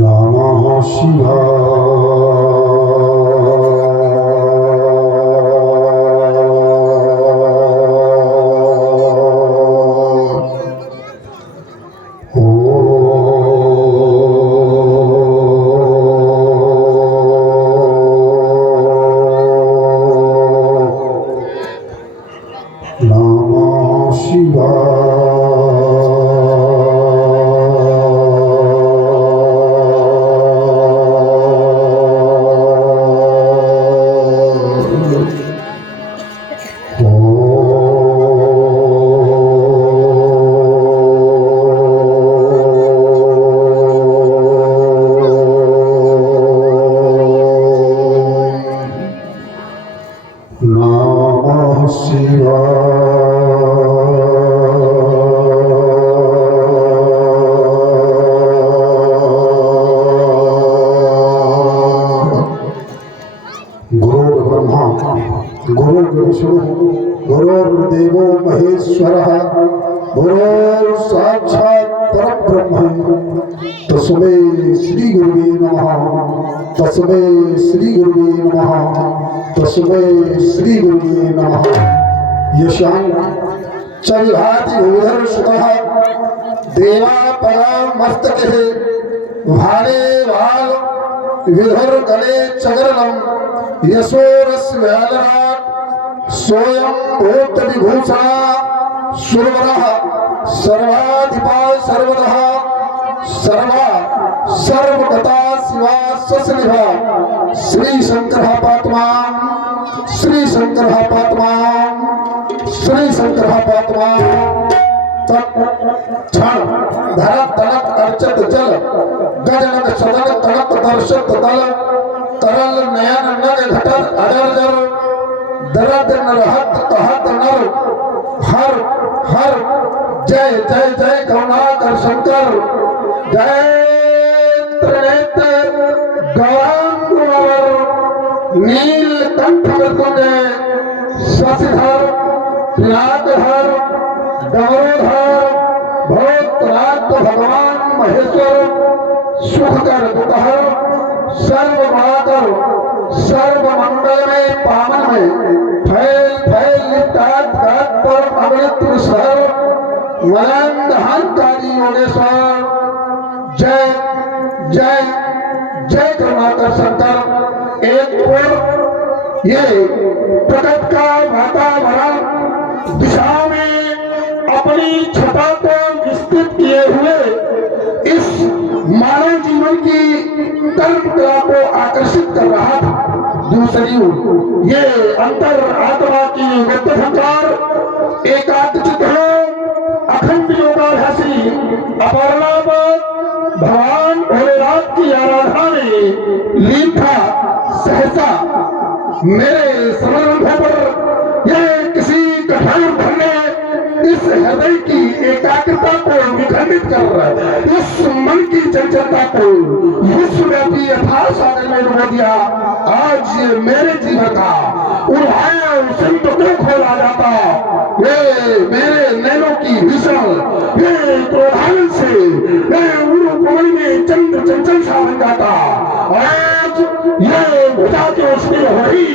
नमः शिवाय। नमः शिवाय। नमः शिवाय। गुरुर्ब्रह्मा गुरुर्विष्णु गुरुर्देवो महेश्वरः गुरुर्साक्षात् परब्रह्म तस्मै श्री गुरुवे नमः। तस्मै श्री गुरुवे नमः। तस्मै श्री गुरुवे नमः। यशां चरिहाति भूधर सुतः देवापया मस्तके भाले भाल विधुर गले चगरलम यशोरस्य व्यालराट स्वयं भूत विभूषा सुरवरः सर्वाधिपा सर्वतः सर्वा सर्वगता शिवा ससनिभा श्री शंकर पात्मान श्री शंकर पात्मान श्री शंकर पात्मान। क्षण धर तनक अर्चत जल गजनक सदन तनक दर्शत दल तरल नयन नग घटर अजर जर दरद नरहत कहत नर हर हर जय जय जय करुणाकर शंकर जय त्रिनेत्र गौरांगवर नील कंठ मृत्युंजय शशिधर पिनाकहर डमरूधर भोतराज भगवान महेश्वर सुखकर दुखहर सर्वमाकर सर्वमंगल में पावन में फैल फैल निष्ठात घाट पर अमृत सर मलंग हंकारी योगेश्वर जय जय जय करुणाकर शंकर। एक और ये प्रकट का वातावरण दिशा में अपनी छटा को विस्तृत किए हुए इस मानव जीवन की कल्पना को आकर्षित कर रहा था। दूसरी ओर ये अंतर आत्मा की विद्युत एकाग्रचित हो अखंड योगाभ्यासी अपर्णावत भगवान भोलेनाथ की आराधना में लीन था। सहसा मेरे समरण पर यह किसी कठोर भरने इस हृदय की एकाग्रता को विखंडित कर इस मन की चंचलता को विश्वव्यापी यथार्थ सागर में डुबो दिया। आज ये मेरे जीवन का उल्हाया सिंधु क्यों खोला जाता। ये मेरे नैनों की विशाल ये क्रोधान से ये उरुकोई में चंद्र चंचल सा बन जाता। आज ये भुजा क्यों स्थिर हो रही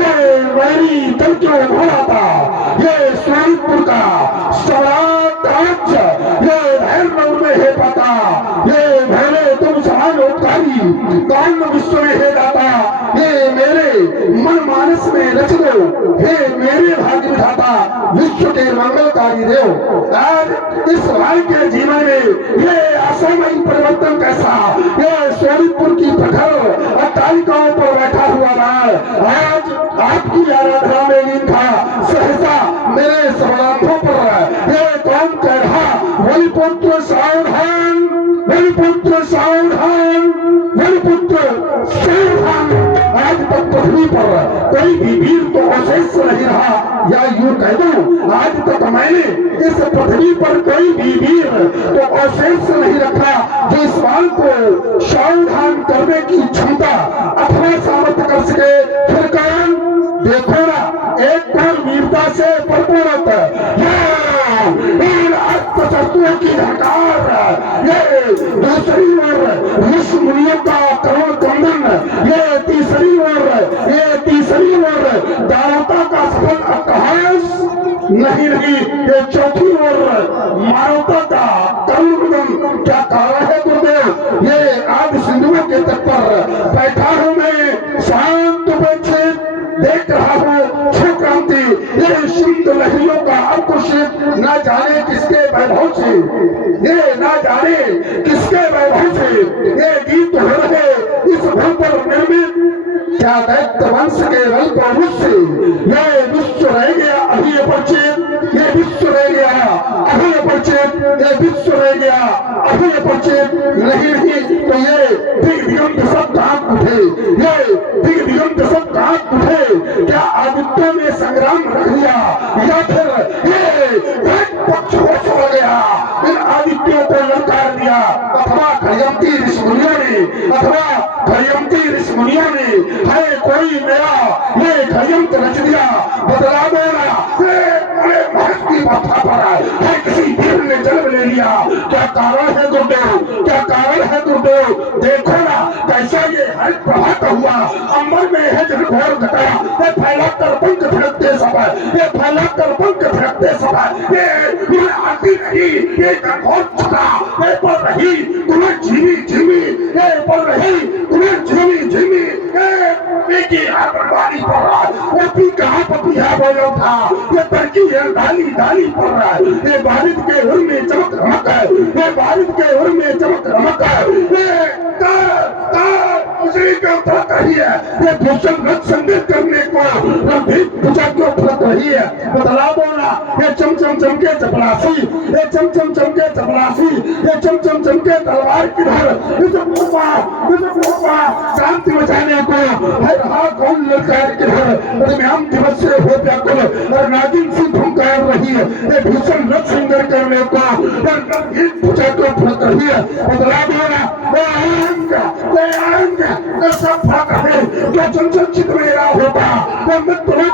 ये वैरी दल क्यों घोड़ाता। ये स्वरूपुर का स्वराट राज्य ये भैरव में है पाता। ये भैरे तुम समान उपकारी कौन विश्व में है दाता। ये मेरे मन मानस में रच दो हे मेरे भाग्य विधाता विश्व के मंगलकारी देव। आज इस भाई के जीवन में ये असामयिक परिवर्तन कैसा ये स्वरूपुर की प्रखर अट्टालिकाओं पर बैठा हुआ रहा। आज आपकी आराधना में लीन था। सहसा मेरे समानांतों पर ये कौन कह रहा वही पुत्र सावधान वही पुत्र सावधान वही पुत्र सावधान। आज तक पृथ्वी पर कोई भी वीर तो अवशेष नहीं रहा या यूं कह दूं आज तक मैंने इस पृथ्वी पर कोई भी वीर तो अवशेष नहीं रखा जो इस बाल को सावधान करने की क्षमता अथवा सामर्थ्य कर सके। देखो ना, एक और वीरता से भरपूर होता है, इन शस्त्रों की हकार, ये दूसरी ओर ऋषि मुनियों का करुण क्रंदन, ये तीसरी ओर दानवता का सफल अट्टहास, नहीं ये चौथी ओर मानवता का करुण रुदन। क्या कारण है गुरुदेव? ये आदि सिंधुओं के तट पर बैठा हूं मैं, शांत उपेक्षित देख रहा हूँ छू क्रांति, ये सिंध लहरियों का अकुशित, न जाने किसके वैभव से, ये न जाने किसके वैभव से ये गीत हो रहे इस भूमि पर निर्मित, क्या दैत्य वंश के रल पर से ये विश्व रह गया अभी अपरिचित, ये विश्व रह गया अभी अपरिचित, ये विश्व रह गया अभी अपरिचित। नहीं तो ये दिगंत सब कांप उठे, ये दिगंत सब कांप उठे। क्या आदित्य ने संग्राम रख दिया या फिर ये पक्ष को छोड़ गया, इन आदित्यों को ललकार दिया, अथवा खयंती ऋषिमुनियों ने, है कोई नया ये खयंत रच दिया, बदला देना बड़े महत्व की बात पर है किसी वीर ने जन्म ले लिया। क्या कारण है गुरुदेव, क्या कारण है गुरुदेव? देखो ना कैसा ये हरित प्रभात हुआ, अंबर में है जन घोर घटा, ये फैला कर पंख फड़कते समय, ये फैला कर पंख फड़कते समय, ये आती नहीं, ये घोर छटा, ये पर रही तुम्हें झीमी झीमी, ये पर रही तुम्हें झीमी झीमी, ये आतंकवादी पड़ रहा है, वो भी कहाँ पपी है बोलो था, ये तरकी है डाली डाली पड़ रहा है, ये बारिश के उर में चमक रमक है, ये बारिश के उर में चमक रमक है, ये उसी का फलक रही है, ये भूषण रथ संदेश करने को रणदीप पूजा क्यों फलक रही है, बतला दो ना। ये चमचम चमके चपरासी, ये चमचम चमके चपरासी, ये चमचम चमके तलवार किधर, शांति बचाने को है रहा कौन ललकार किधर, दरमियान दिवस से हो व्याकुल और नागिन सी धुमकार रही है, ये भूषण रथ संदेश करने को रणदीप पूजा क्यों फलक रही है, बतला दो ना। सब फर्क है जो चंचल चित मेरा होता, तो मैं तुम्हें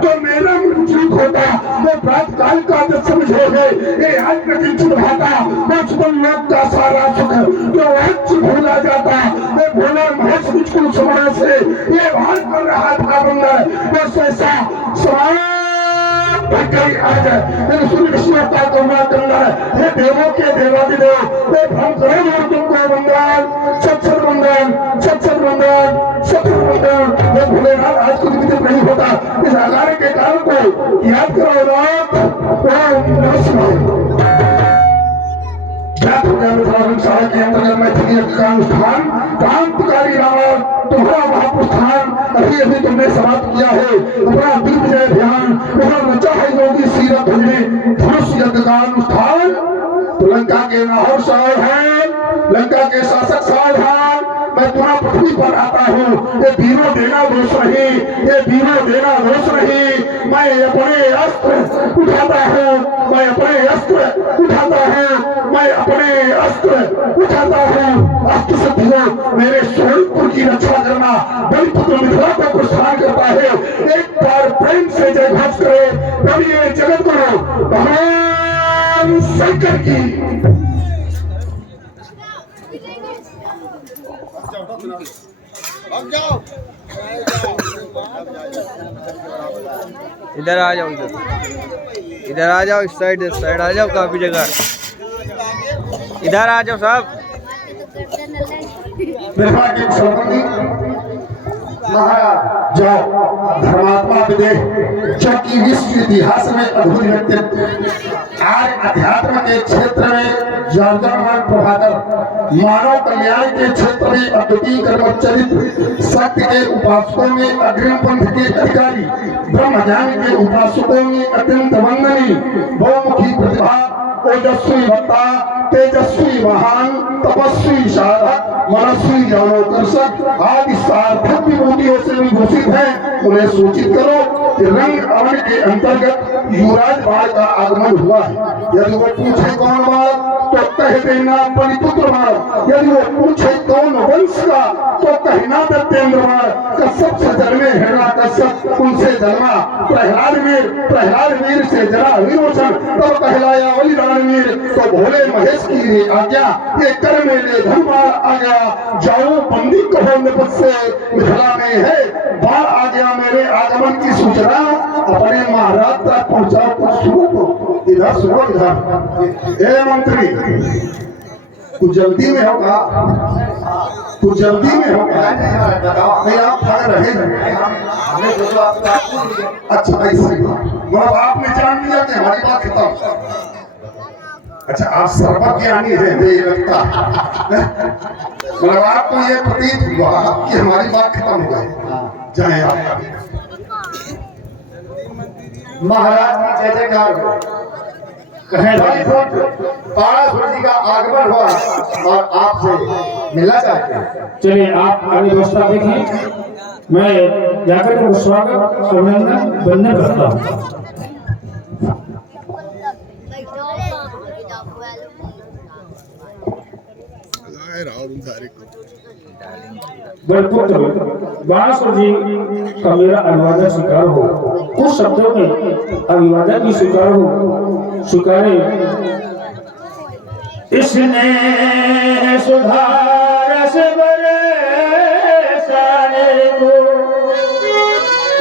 तो मेरा मृत्यु होता, तो प्रात काल का जो समझोगे ये आज प्रतिष्ठित भाता, बचपन लोग का सारा सुख जो आज भूला जाता, मैं भोला महस मुझको समय से ये भान कर रहा था बंदर, बस ऐसा समाज आज सूर्य विष्णु का करुणा करना है, ये देवों के देवादिदेव ये भ्रम करो और तुमको बंगाल सत्सर बंगाल सत्सर बंगाल सत्सर बंगाल। ये भोलेनाथ आज कुछ विदित नहीं होता, इस आगार के काल को याद करो रात शाला के अंतर्गत मैथिली का अनुष्ठान क्रांतिकारी रावण तुम्हारा महाप्रस्थान अभी अभी तुमने समाप्त किया है, अपना दिग्विजय अभियान वहां रचा है योगी सीरत में धनुष यज्ञ का अनुष्ठान। तो लंका के नाहर सावधान, लंका के शासक सावधान, मैं पुनः पृथ्वी पर आता हूँ, ये वीरों देना दोष नहीं, ये वीरों देना दोष नहीं, मैं अपने अस्त्र उठाता हूँ, मैं अपने अस्त्र उठाता हूँ, मैं अपने अस्त्र उठाता हूँ, अस्त्र से भिड़ो मेरे सोनपुर की रक्षा करना, बलिपुत्र मिथिला को प्रस्थान करता है। एक बार प्रेम से जय घोष करे बोलिए जगत गुरु भगवान शंकर की। इधर आ जाओ, इधर आ जाओ, इस साइड आ जाओ, काफी जगह इधर आ जाओ साहब। जाओ धर्मात्मा विदेह जो कि विश्व इतिहास में अद्भुत व्यक्तित्व, आज अध्यात्म के क्षेत्र में जर्जरमान प्रभाकर, मानव कल्याण के क्षेत्र में अद्वितीय कर्मचरित्र, सत्य के उपासकों में अग्रिम पंथ के अधिकारी, ब्रह्म ज्ञान के उपासकों में अत्यंत वंदनीय, बहुमुखी प्रतिभा, ओजस्वी वक्ता, तेजस्वी महान, तपस्वी साधक, मनस्वी ज्ञानोकर्षक आदि सार्थक विभूतियों से विभूषित है, उन्हें सूचित करो। रंग अवन के अंतर्गत युवराज बाण का आगमन हुआ है। यदि वो पूछे कौन बाण तो कह देना बलिपुत्र बाण, यदि वो पूछे कौन वंश का तो कहना दत्तेंद्र बाण। कश्यप से जन्मे हिरणा कश्यप उनसे जन्मा प्रहलाद वीर से जरा विरोचन, तब कहलाया वही रणवीर। तो भोले महेश की रे आज्ञा, ये कर मेरे धन बाण आ गया। जाओ बंदी कहो निपट से, मिथिला में है बाढ़ आ गया। मेरे आगमन की सूचना अपने महाराज तक पहुंचाओ। कुछ सुनो तो इधर सुनो, इधर ए मंत्री, कुछ जल्दी में होगा, कुछ जल्दी में होगा। नहीं आप भाग रहे हैं। अच्छा ऐसे मतलब आपने जान लिया कि हमारी बात खत्म। अच्छा आप सर्वज्ञानी हैं, ये लगता मतलब आपको ये प्रतीत हुआ कि हमारी बात खत्म हो गई। जाए आप महाराज की जय जयकार हो। तारासुर जी का आगमन हुआ और आपसे मिलना चाहते हैं। चलिए आप आगे व्यवस्था देखिए, मैं जाकर के स्वागत अभिनंदन वंदन करता हूँ। बलपुत्र बाणासुर जी का मेरा अभिवादन स्वीकार हो। कुछ शब्दों में अभिवादन भी स्वीकार हो। स्वीकारे इसने सुधारस बरसाने को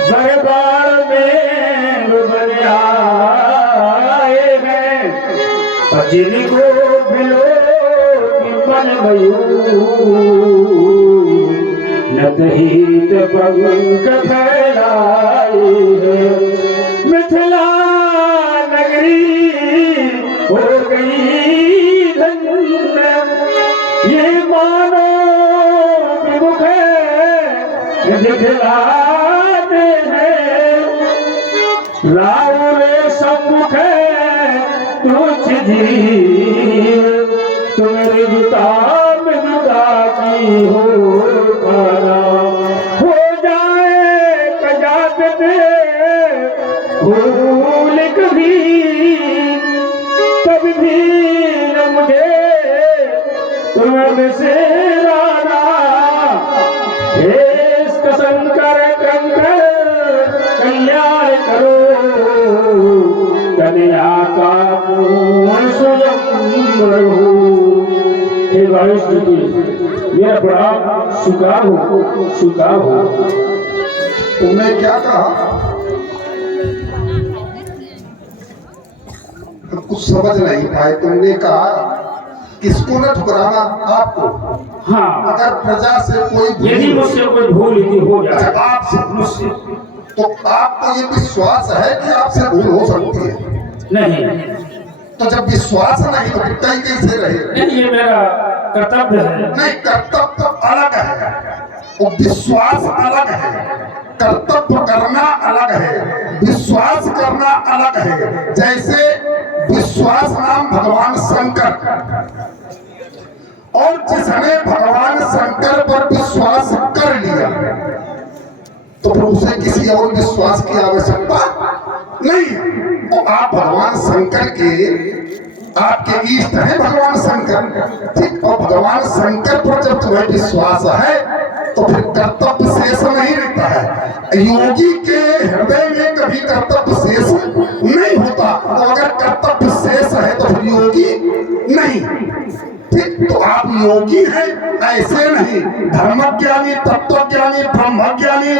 दरबार में डुबल आए हैं, जिनको बिलो मन नतहित पंख फैलाए हैं। मिथिला नगरी हो गई धन्य, ये मानो विमुख दिखलाते हैं। रावले सम्मुख तुझ जीव, तुम्हारी जुता में जुदा की हो खाना। हो जाए कजात दे भूल कभी, तब भी न मुझे तुम्हें से राना। हे शंकर कंकर कल्याण करो, कन्या का हे वरिष्ठ जी, मेरा बड़ा स्वीकार हो, स्वीकार हो। तुमने क्या कहा? कुछ समझ नहीं पाए। तुमने कहा किसको न ठुकराना? आपको। हाँ, अगर प्रजा से कोई यदि मुझसे कोई भूल हो जाए, आपसे मुझसे, तो आपको ये विश्वास है कि आपसे भूल हो सकती है? नहीं। तो जब विश्वास नहीं तो कहीं कैसे रहे? ये मेरा कर्तव्य है। नहीं, कर्तव्य तो अलग है, वो विश्वास अलग है। कर्तव्य करना अलग है, विश्वास करना अलग है। जैसे विश्वास नाम भगवान शंकर, और जिसने भगवान शंकर पर विश्वास कर लिया तो फिर उसे किसी और विश्वास की आवश्यकता नहीं। तो आप भगवान शंकर के, आपके इष्ट हैं भगवान शंकर, ठीक। और भगवान शंकर पर जब तुम्हें विश्वास है तो फिर कर्तव्य शेष नहीं रहता है। योगी के हृदय में कभी कर्तव्य शेष नहीं होता। तो अगर कर्तव्य शेष है तो फिर योगी नहीं, ठीक। तो आप योगी हैं, ऐसे नहीं। धर्मज्ञानी, तत्वज्ञानी, ब्रह्मज्ञानी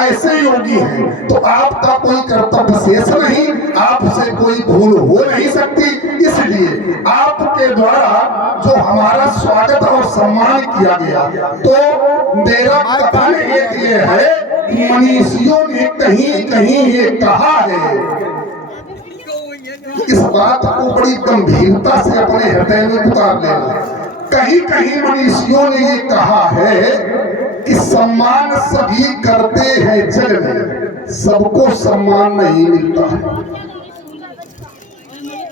ऐसे योगी हैं। तो आपका कोई कर्तव्य शेष नहीं, आपसे कोई भूल हो नहीं सकती। इसलिए आपके द्वारा जो हमारा स्वागत और सम्मान किया गया, तो मेरा कथन एक ये है, मनीषियों ने कहीं कहीं ये कहा है, इस बात को बड़ी गंभीरता से अपने हृदय में उतार लेना। कहीं कहीं मनीषियों ने ये कहा है कि सम्मान सभी करते हैं जग में, सबको सम्मान नहीं मिलता है।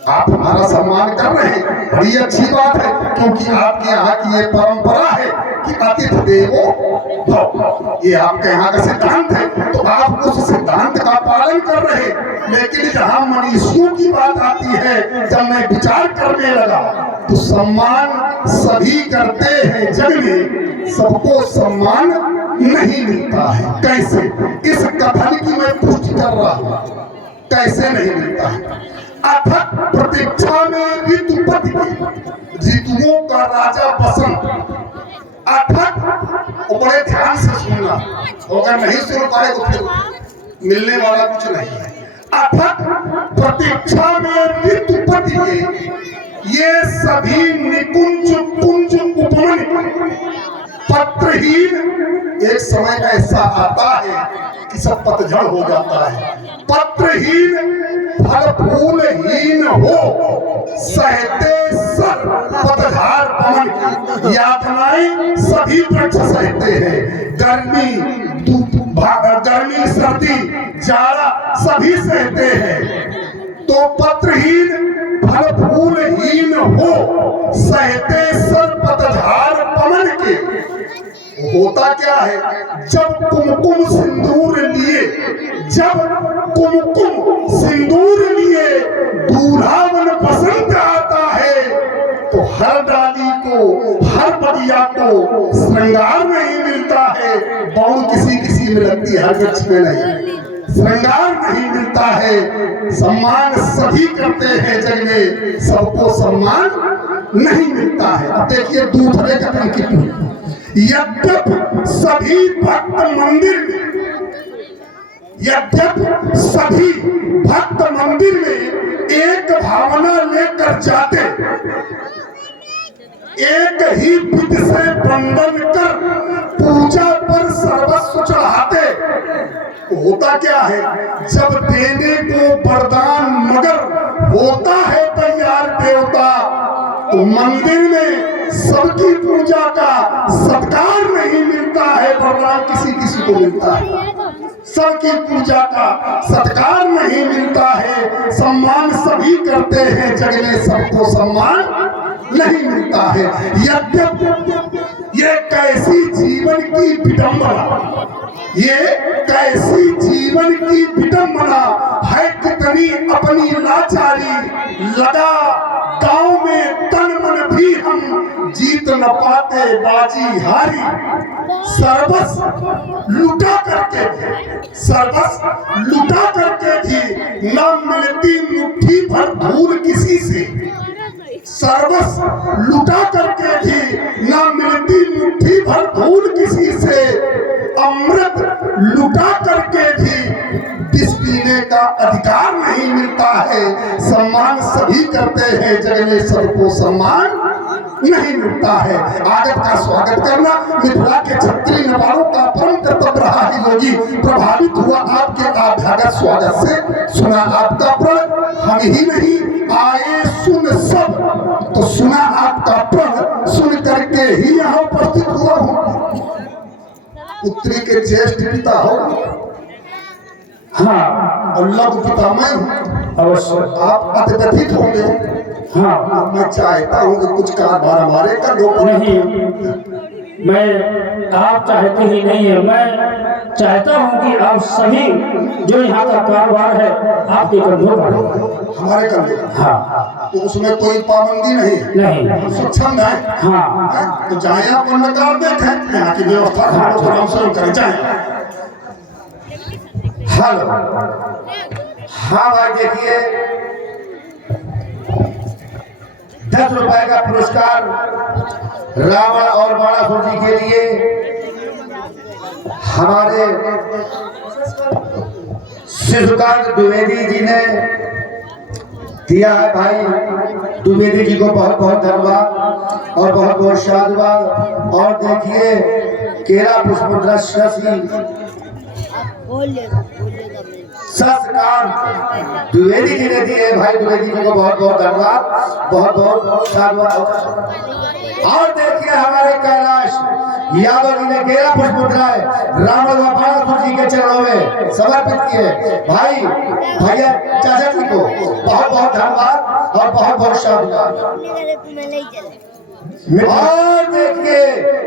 आप हमारा सम्मान कर रहे हैं, बड़ी अच्छी बात है, क्योंकि आपके यहाँ की ये परंपरा है कि अतिथि देवो भव, ये आपके यहाँ का सिद्धांत है, तो आप उस सिद्धांत का पालन कर रहे हैं। लेकिन जहाँ मनुष्यों की बात आती है, जब मैं विचार करने लगा तो सम्मान सभी करते हैं जग में, सबको सम्मान नहीं मिलता है। कैसे? इस कथन की मैं पुष्टि कर रहा हूँ, कैसे नहीं मिलता है। अथक प्रतीक्षा में ऋतुपति की, ऋतुओं का राजा बसंत, अथक, बड़े ध्यान से सुनना, अगर नहीं सुन पाए तो फिर मिलने वाला कुछ नहीं है। अथक प्रतीक्षा में ऋतुपति के, ये सभी निकुंज पुंज उपवन, पत्रहीन, एक समय ऐसा आता है कि सब पतझड़ हो जाता है, पत्रहीन फल फूलहीन हो, सहते सर पतझड़ पवन की, यातनाएं सभी वृक्ष सहते हैं, गर्मी गर्मी सर्दी जाड़ा सभी सहते हैं। तो पत्रहीन फल फूलहीन हो, सहते सर पतझड़ पवन के। होता क्या है, जब कुमकुम सिंदूर लिए, जब कुमकुम सिंदूर लिए दूल्हावन बसंत आता है, तो हर डाली को, हर बगिया को श्रृंगार नहीं मिलता है। बौन किसी किसी में लगती है, हर वृक्ष में नहीं। श्रृंगार नहीं मिलता है। सम्मान सभी करते हैं जग में, सबको सम्मान नहीं मिलता है। अब देखिए दूसरे कथन की, यद्यप सभी भक्त मंदिर में, यद्यप सभी भक्त मंदिर में एक भावना लेकर जाते, एक ही विधि से वंदन कर पूजा पर सर्वस्व चढ़ाते। होता क्या है, जब देने को वरदान मगर होता है तैयार देवता, तो मंदिर में सबकी पूजा का सत्कार नहीं मिलता है, वरदान किसी किसी को मिलता है। सबकी पूजा का सत्कार नहीं मिलता है, सम्मान सभी करते हैं जग में, सबको सम्मान नहीं मिलता है। यद्यप ये कैसी जीवन की विडंबना, ये कैसी जीवन की विडंबना है, कितनी अपनी लाचारी, लगा गांव में तन मन भी हम जीत न पाते बाजी हारी, सर्वस लुटा करके भी, सर्वस लुटा करके भी न मिलती मुट्ठी भर धूल किसी से, सर्वस लुटा करके भी न मिलती मुट्ठी भर धूल किसी से, अमृत लुटा करके भी विष पीने का अधिकार नहीं मिलता है। सम्मान सभी करते हैं जग में, सबको सम्मान नहीं मिलता है। आगत का स्वागत करना मिथिला के क्षत्रिय नवाबों का परम कर्तव्य रहा है। योगी प्रभावित हुआ आपके अभ्यागत स्वागत से, सुना आपका प्रण, हम ही नहीं आए सुन सब, तो सुना आपका प्रण, सुन करके ही यहाँ उपस्थित हुआ हूँ। पुत्री के ज्येष्ठ पिता हो, हाँ, और लघु पिता मैं हूँ, अवश्य। आप अत्यधिक होंगे। हाँ, मैं चाहता हूँ कि कुछ कारभार हमारे का लोग नहीं, मैं आप चाहते ही नहीं है, मैं चाहता हूँ कि आप सभी जो यहाँ का कारोबार है आपके कंधों पर हो। हमारे कंधे। हाँ, तो उसमें कोई पाबंदी नहीं, नहीं, स्वच्छंद है। हाँ, तो जाए आप नकार देखें, यहाँ की व्यवस्था हम शुरू करें जाए। हेलो, हाँ भाई देखिए, 10 रुपए का पुरस्कार रावण और बाणासुर जी के लिए हमारे शिवकांत द्विवेदी जी ने दिया है। भाई द्विवेदी जी को बहुत बहुत धन्यवाद और बहुत बहुत साधुवाद। और देखिए केला पुष्प शशिकांत द्विवेदी जी ने दिए। भाई द्विवेदी जी को बहुत बहुत धन्यवाद, बहुत बहुत साधुवाद। और देखिए हमारे कैलाश यादव जी ने केला पुष्प मुद्राएं रावण व बाणासुर जी के चरणों में समर्पित किए। भाई भैया चाचा जी को बहुत बहुत धन्यवाद। और बहुत बहुत शानदार। और देखिए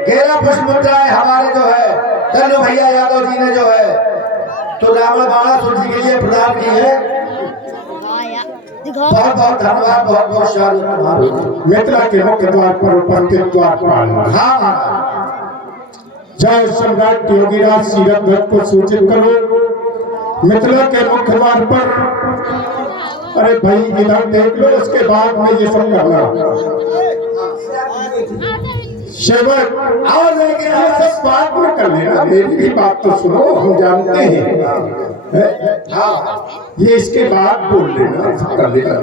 घेरा पुष्पमुद्राएं हमारे जो है कन्नू भैया यादव जी ने जो है तो रावण बाणासुर जी के लिए प्रदान की है। बहुत बहुत धन्यवाद, बहुत बहुत शानदार। मिथिला के मुख्य द्वार पर उपस्थित द्वारपाल। हाँ हाँ जय सम्राट योगीराज सीरत ध्वज को सूचित करो। मिथिला के मुख्य द्वार पर, अरे भाई इधर देख लो, उसके बाद में ये सब करना सेवक। और लेकिन ये सब बात में कर लेना, मेरी भी बात तो सुनो, हम जानते हैं। हाँ, ये इसके बाद बोल लेना, कर लेना।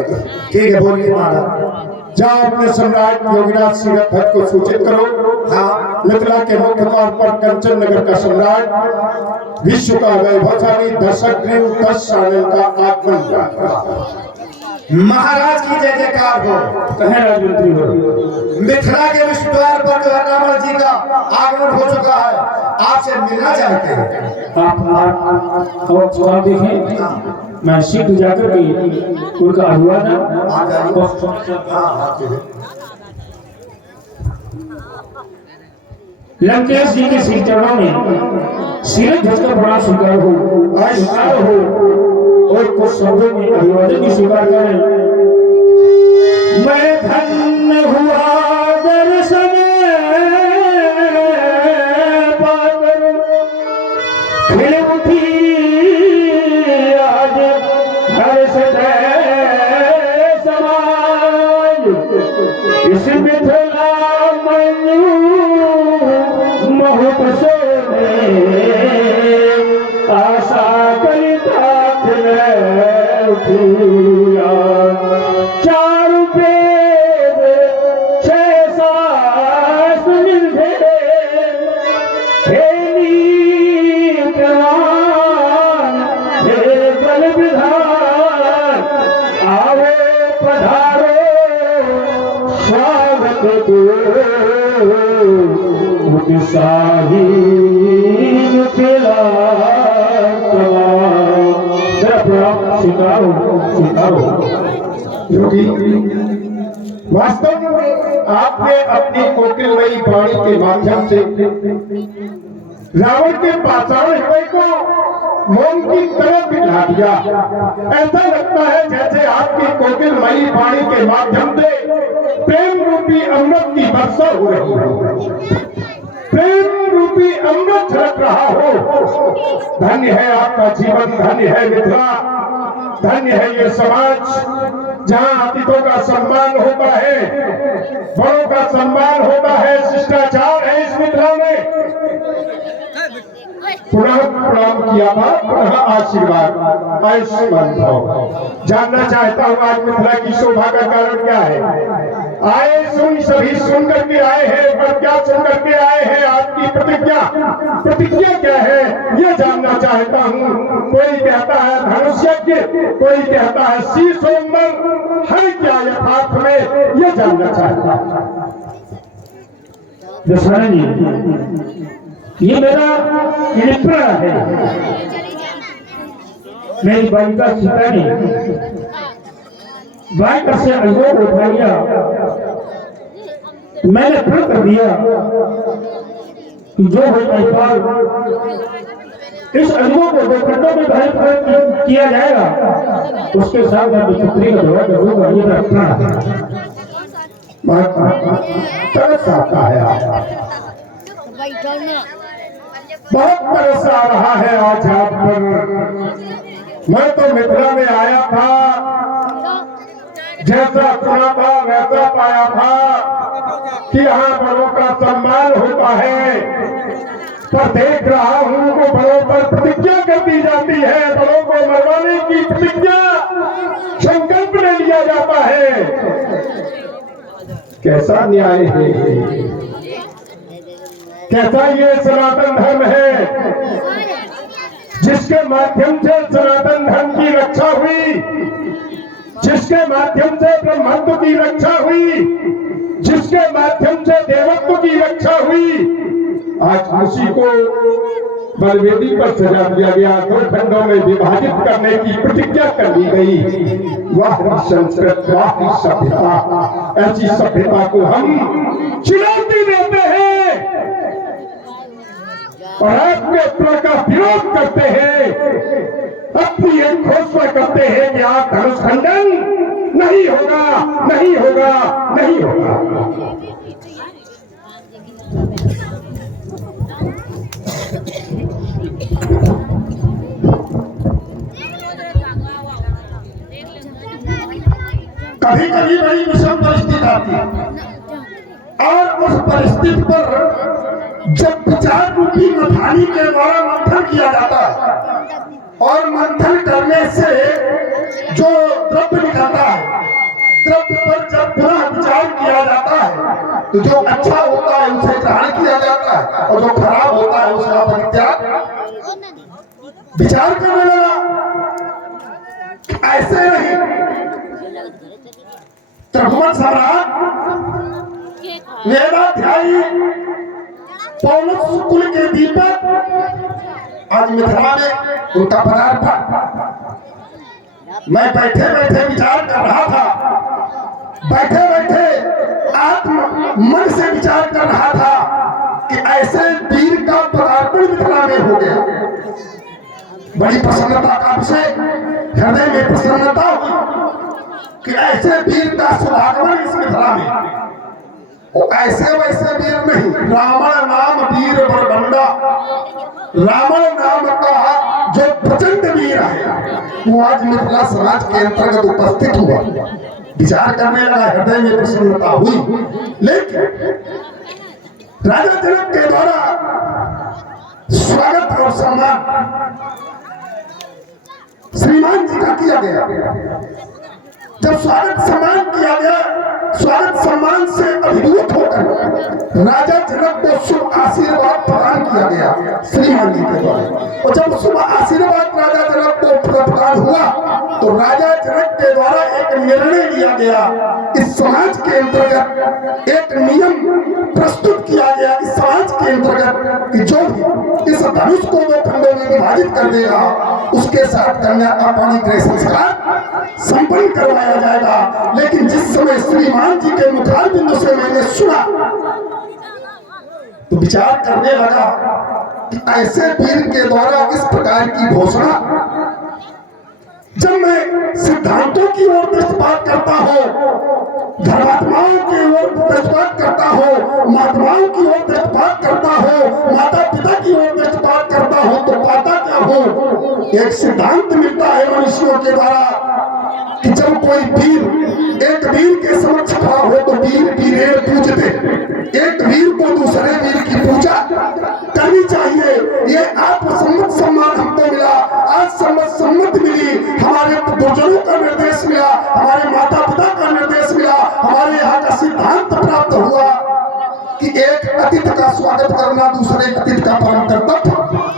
ठीक है, बोलिए महाराज। जाओ अपने सम्राट योगीराज सीरत ध्वज को सूचित करो। हाँ मिथिला के मुख्य द्वार पर कंचन नगर का सम्राट, विश्व का वैभवशाली दशग्रीव 10 साल का आगमन हुआ। महाराज की जय जयकार हो। कहे राजमंत्री हो। मिथिला के विश्व द्वार पर जो है रावण जी का आगमन हो चुका है, आपसे मिलना चाहते हैं। आप और देखें, मैं शीघ्र जाकर के उनका अभिवादन। लंकेश जी के श्री चरणों में सीरत ध्वज का बड़ा स्वीकार हो और कुछ शब्दों में अभिवादन की स्वीकार करें। मैं धन्य हुआ दर्शन पाकर, खिल उठी आज हर्ष समाज। इस मिथिला महोत्सव आशा कलिता चारु वेद 6 शास्त्र मिलते, हे नीतिवान हे बल विधान, आओ पधारो स्वागत को उत्साही मिथिला। क्योंकि वास्तव में आपने अपनी कोकिलमयी वाणी के माध्यम से रावण के पाषाण हृदय को मोम की तरह बिठा दिया। ऐसा लगता है जैसे आपकी कोकिलमयी वाणी के माध्यम से प्रेम रूपी अमृत की वर्षा हो रही है, प्रेम रूपी अमृत झलक रहा हो। धन्य है आपका जीवन, धन्य है मिथिला, धन्य है ये समाज जहाँ अतिथों का सम्मान होता है, बड़ों का सम्मान होता है, शिष्टाचार है इस मिथिला में। पुनः प्रणाम किया था, पुनः आशीर्वाद आयुष्मान भव। जानना चाहता हूँ आज मिथिला की शोभा का कारण क्या है। आए सभी सुन करके आए हैं, पर क्या सुन करके आए हैं, आपकी प्रतिज्ञा क्या है ये जानना चाहता हूँ। कोई कहता है धनुष्यज्ञ, कोई कहता है शीर्षोन्नर, है क्या यथार्थ में ये जानना चाहता हूँ। दशहरा जी, ये मेरा निप्रा है, मेरी बालिका सीता ने बाइक से अनुभव उठा लिया, मैंने प्रण कर दिया कि जो है महिपाल इस अनुभव को 2 खंडों में विभाजित किया जाएगा, उसके साथ मैं पुत्री का विवाह करूंगा। ये मेरा प्रण है। तरस आता है, बहुत तरस आ रहा है आज आप पर। मैं तो मिथिला में आया था, जैसा सुना था वैसा पाया था कि यहाँ बड़ों का सम्मान होता है, पर देख रहा हूँ वो बड़ों पर प्रतिज्ञा कर दी जाती है, बड़ों को मरवाने की प्रतिज्ञा संकल्प ले लिया जाता है। कैसा न्याय है, कैसा ये सनातन धर्म है जिसके माध्यम से सनातन धर्म की रक्षा हुई, जिसके माध्यम से ब्रह्मत्व की रक्षा हुई, जिसके माध्यम से देवत्व की रक्षा हुई। आज उसी को बलवेदी पर सजा दिया गया, 2 खंडों में विभाजित करने की प्रतिज्ञा कर ली गई। वाह संस्कृत, वाह सभ्यता, ऐसी सभ्यता को हम चुनौती देते हैं और आपके उत्तर का विरोध करते हैं। अपनी एक घोषणा करते हैं कि आप धनुष खंडन नहीं होगा, नहीं होगा, नहीं होगा। कभी कभी बड़ी विषम परिस्थिति आती है और उस परिस्थिति पर जब विचार रूपी मथानी के द्वारा मंथन किया जाता है और मंथन करने से जो द्रव्य निकलता है, द्रव्य पर जब पुनः विचार किया जाता है तो जो अच्छा होता है उसे ग्रहण किया जाता है और जो खराब होता है उसका परित्याग। विचार करने लगा ऐसे नहीं, त्रिभुवन सम्राट वेदाध्यायी पौलुस कुल के दीपक आज मिथिला में उनका पदार्पण। मैं बैठे बैठे विचार कर रहा था, बैठे बैठे आत्म मन से विचार कर रहा था कि ऐसे वीर का पदार्पण मिथिला में हो गया। बड़ी प्रसन्नता का विषय, हृदय में प्रसन्नता हुई कि ऐसे वीर का शुभागमन इस मिथिला में। और ऐसे वैसे वीर नहीं, रावण नाम वीर बरबंडा, रावण नाम का जो प्रचंड वीर है वो आज मिथिला समाज के अंतर्गत उपस्थित हुआ। विचार करने लगा, हृदय में प्रसन्नता हुई। लेकिन राजा जनक के द्वारा स्वागत और सम्मान श्रीमान जी का किया गया। जब स्वागत सम्मान किया गया, स्वागत सम्मान से अभिभूत होकर राजा जनक को शुभ आशीर्वाद प्रदान किया गया श्रीमान जी के द्वारा। और जब शुभ आशीर्वाद राजा जनक को प्रदान हुआ तो राजा जनक के द्वारा एक निर्णय लिया गया। इस समाज के अंतर्गत एक नियम प्रस्तुत किया गया इस समाज के अंतर्गत कि जो भी इस धनुष को 2 खंडों में विभाजित कर देगा उसके साथ कन्या का पाणी ग्रह संस्कार संपन्न करवाया जाएगा। लेकिन जिस समय श्रीमान जी के मुखार बिंदु से मैंने सुना तो विचार करने लगा कि ऐसे वीर के द्वारा इस प्रकार की घोषणा, जब मैं सिद्धांतों की ओर दृष्टिपात करता हूं, धर्मात्माओं की ओर दृष्टिपात करता हूं, महात्माओं की ओर दृष्टिपात करता हूं, माता पिता की ओर दृष्टिपात करता हूं, तो पाता क्या हूं, एक सिद्धांत मिलता है मनुष्यों के द्वारा कि जब कोई वीर एक वीर के समक्ष खड़ा हो तो वीर वीरेर पूजते, एक वीर को दूसरे वीर की पूजा करनी चाहिए। ये आत्मसम्मत सम्मान हमको मिला, आज सम्मत मिली, हमारे बुजुर्गों का निर्देश मिला, हमारे माता पिता का निर्देश मिला, हमारे यहाँ का सिद्धांत प्राप्त हुआ कि एक अतिथि का स्वागत करना दूसरे अतिथि का परम कर्तव्य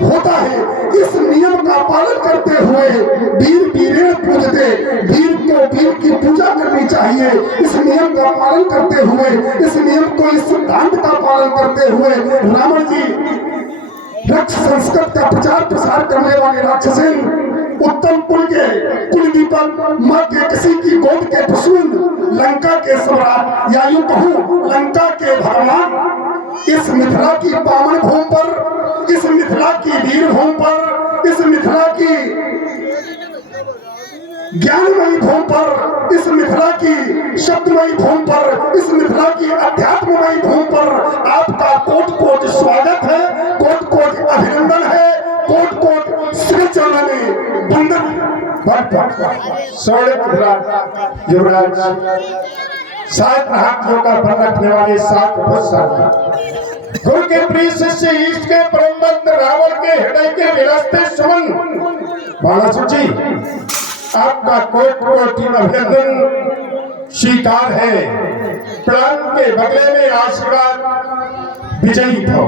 होता है। इस नियम का पालन करते हुए वीर वीरेर पूजते, वीर को वीर की पूजा करनी चाहिए। इस नियम का पालन करते हुए, इस नियम को, इस सिद्धांत का पालन करते हुए रावण जी रक्ष संस्कृत का प्रचार प्रसार करने वाले राक्षसेन उत्तम कुल के कुलदीपक, माँ के किसी की गोद के प्रसून, लंका के सम्राट या यूं कहूं लंका के भगवान इस मिथिला की पावन भूमि पर, इस मिथिला की वीर भूमि पर, इस मिथिला की ज्ञानमयी भूमि पर, इस मिथिला की शब्दमयी भूमि पर, इस मिथिला की अध्यात्ममयी भूमि पर आपका कोट कोट स्वागत है, कोट कोट अभिनंदन है, कोट कोट श्री चरण में वंदन। युवराज 7 हाथियों का बल रखने वाले 7 गुरु के प्रिय शिष्य ईष्ट के परम भक्त रावण के हृदय के विरासते सुमन बालासुर जी, आपका कोट कोटि अभिनंदन स्वीकार है। प्राण के बदले में आशीर्वाद विजयी भव।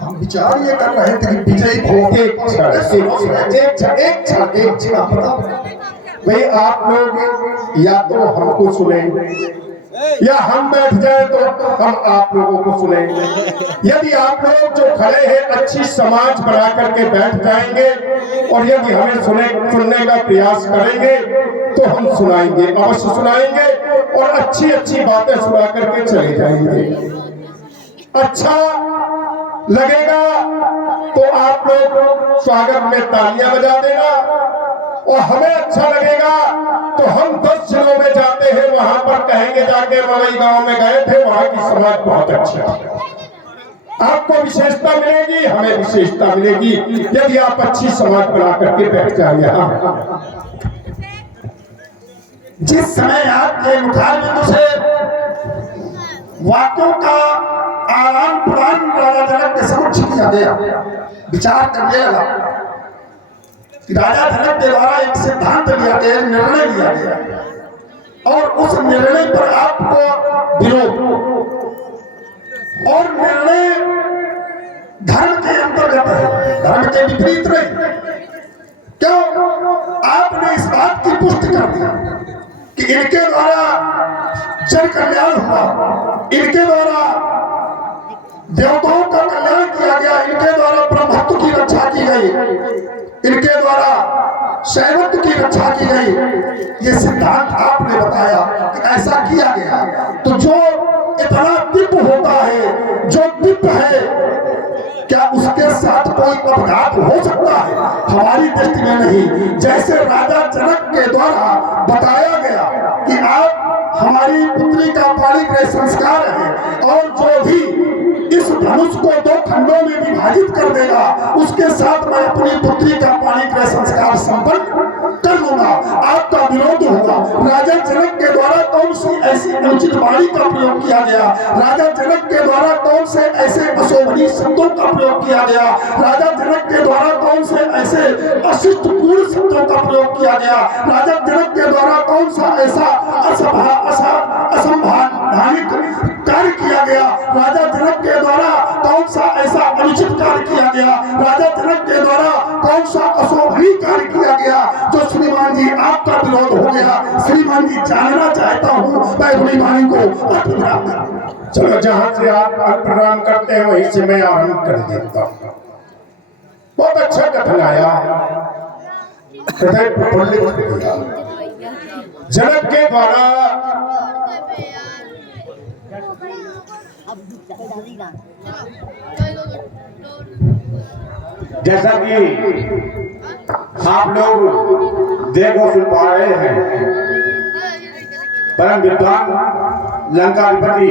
हम विचार ये कर रहे थे कि विजयी भव एक क्षण भाई आप लोग या तो हमको सुने या हम बैठ जाए तो हम आप लोगों को सुनेंगे। यदि आप लोग जो खड़े हैं अच्छी समाज बना करके बैठ जाएंगे और यदि हमें सुनने का प्रयास करेंगे तो हम सुनाएंगे, अवश्य सुनाएंगे और अच्छी अच्छी बातें सुना करके चले जाएंगे। अच्छा लगेगा तो आप लोग स्वागत में तालियां बजा देना और हमें अच्छा लगेगा तो हम 10 जिलों में जाते हैं, वहां पर कहेंगे जाके मवई गांव में गए थे, वहां की समाज बहुत अच्छा है। आपको विशेषता मिलेगी, हमें विशेषता मिलेगी यदि आप अच्छी समाज बना करके बैठ जाएंगे। जिस समय आपके मुखारबिंदु से वाक्यों का आदान प्रदान राजा जनक के समक्ष किया गया, विचार करने लगा कि राजा जनक के द्वारा एक सिद्धांत लिया गया, एक निर्णय लिया गया और उस निर्णय पर आपको विरोध, और निर्णय धर्म के अंतर्गत है, धर्म के विपरीत नहीं। क्यों? आपने इस बात की पुष्टि कर दी कि इनके द्वारा जन कल्याण हुआ, इनके द्वारा देवताओं का कल्याण किया गया, इनके द्वारा ब्रह्मत्व की रक्षा की गई, इनके द्वारा शैवत्व की रक्षा की गई। ये सिद्धांत आपने बताया कि ऐसा किया गया। तो जो इतना दिव्य होता है, जो दिव्य है, क्या उसके साथ कोई अपघात हो सकता है? हमारी दृष्टि में नहीं। जैसे राजा जनक के द्वारा बताया गया कि आप हमारी पुत्री का पाणिग्रह संस्कार है और जो भी इस धनुष को 2 खंडों में विभाजित कर देगा उसके साथ मैं अपनी पुत्री का पाणिग्रह संस्कार संपन्न कर लूंगा, आपका विरोध होगा। राजा जनक के द्वारा कौन सी ऐसी अनुचित वाणी का प्रयोग किया गया? राजा जनक के द्वारा कौन से ऐसे अशोभनीय शब्दों का प्रयोग किया गया? राजा जनक के द्वारा कौन से ऐसे अशिष्टपूर्ण शब्दों का प्रयोग किया गया? राजा जनक के द्वारा कौन सा ऐसा असंवैधानिक कार्य किया गया? राजा जनक के द्वारा कौन सा ऐसा अनुचित कार्य किया गया? राजा जनक के द्वारा कौन सा अशोभनीय कार्य किया गया जो श्रीमान जी आपका विरोध हो गया? श्रीमान जी जानना चाहता हूँ मैं श्रीमान को प्रणाम करूं। चलो, जहां से आप प्रणाम करते हैं वहीं से मैं आरंभ कर देता हूँ। बहुत अच्छा कथन आया, हृदय प्रफुल्लित हो गया। जनक के द्वारा जैसा कि आप लोग देखो सुन पा रहे हैं, परम विद्वान लंकाधिपति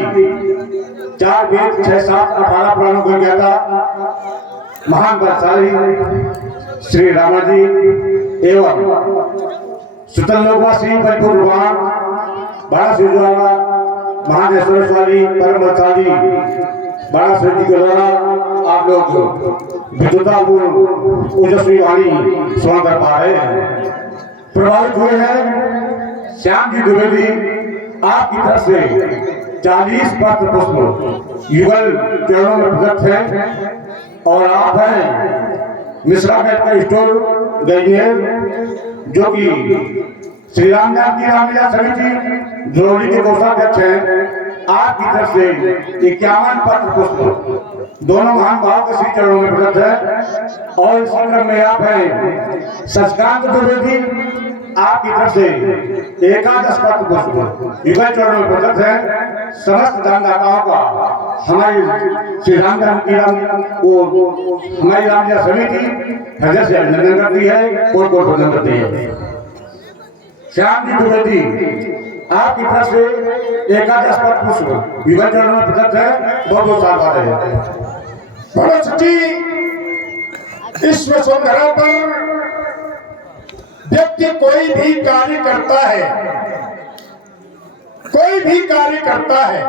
4 वेद 6 7 18 पुराणों को ज्ञाता महान बलशाली श्री रामा जी एवं सुतन लोकवासी परिपूर्ण बड़ा शिवज्वाला महादेश्वर स्वामी परम बलशाली बड़ा श्री के द्वारा आप लोग विद्वतापूर्ण ओजस्वी वाणी सुना कर पा रहे हैं, प्रभावित हुए हैं। श्याम जी द्विवेदी आपकी तरफ से 40 पत्र पुष्प युगल चरणों में प्रदत्त है और आप हैं मिश्रा गेट का स्टोर गैनियल, जो कि श्री राम जानकी रामलीला समिति जोड़ी के कोषाध्यक्ष हैं। आपकी तरफ से 51 पत्र पुष्प दोनों महान भाव के श्री चरणों में प्रदत्त है और इस क्रम में आप हैं शशिकांत द्विवेदी, आपकी तरफ से 11 पत्र पुष्प युगल चरणों में प्रदत्त है। समस्त दानदाताओं का हमारी श्री राम जानकी हमारी रामलीला समिति हृदय से अभिनंदन करती है और वंदन करती है। श्याम जी द्विवेदी आपकी तरफ से 11 पत्र पुष्प युगल चरणों में प्रदत्त है। बहुत बहुत साधुवाद है। भरत जी, इस वसुंधरा पर व्यक्ति कोई भी कार्य करता है, कोई भी कार्य करता है,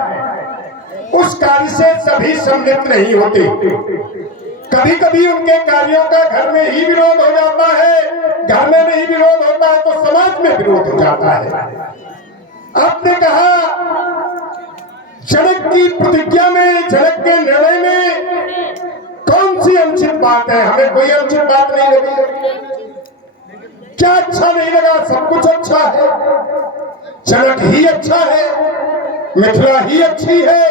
उस कार्य से सभी सम्मिलित नहीं होते। कभी कभी उनके कार्यों का घर में ही विरोध हो जाता है, घर में नहीं विरोध होता है तो समाज में विरोध हो जाता है। आपने कहा जनक की प्रतिज्ञा में, जनक के निर्णय में कौन सी अनुचित बात है? हमें कोई अनुचित बात नहीं लगी। क्या अच्छा नहीं लगा? सब कुछ अच्छा है, जनक ही अच्छा है। मिथिला ही अच्छी है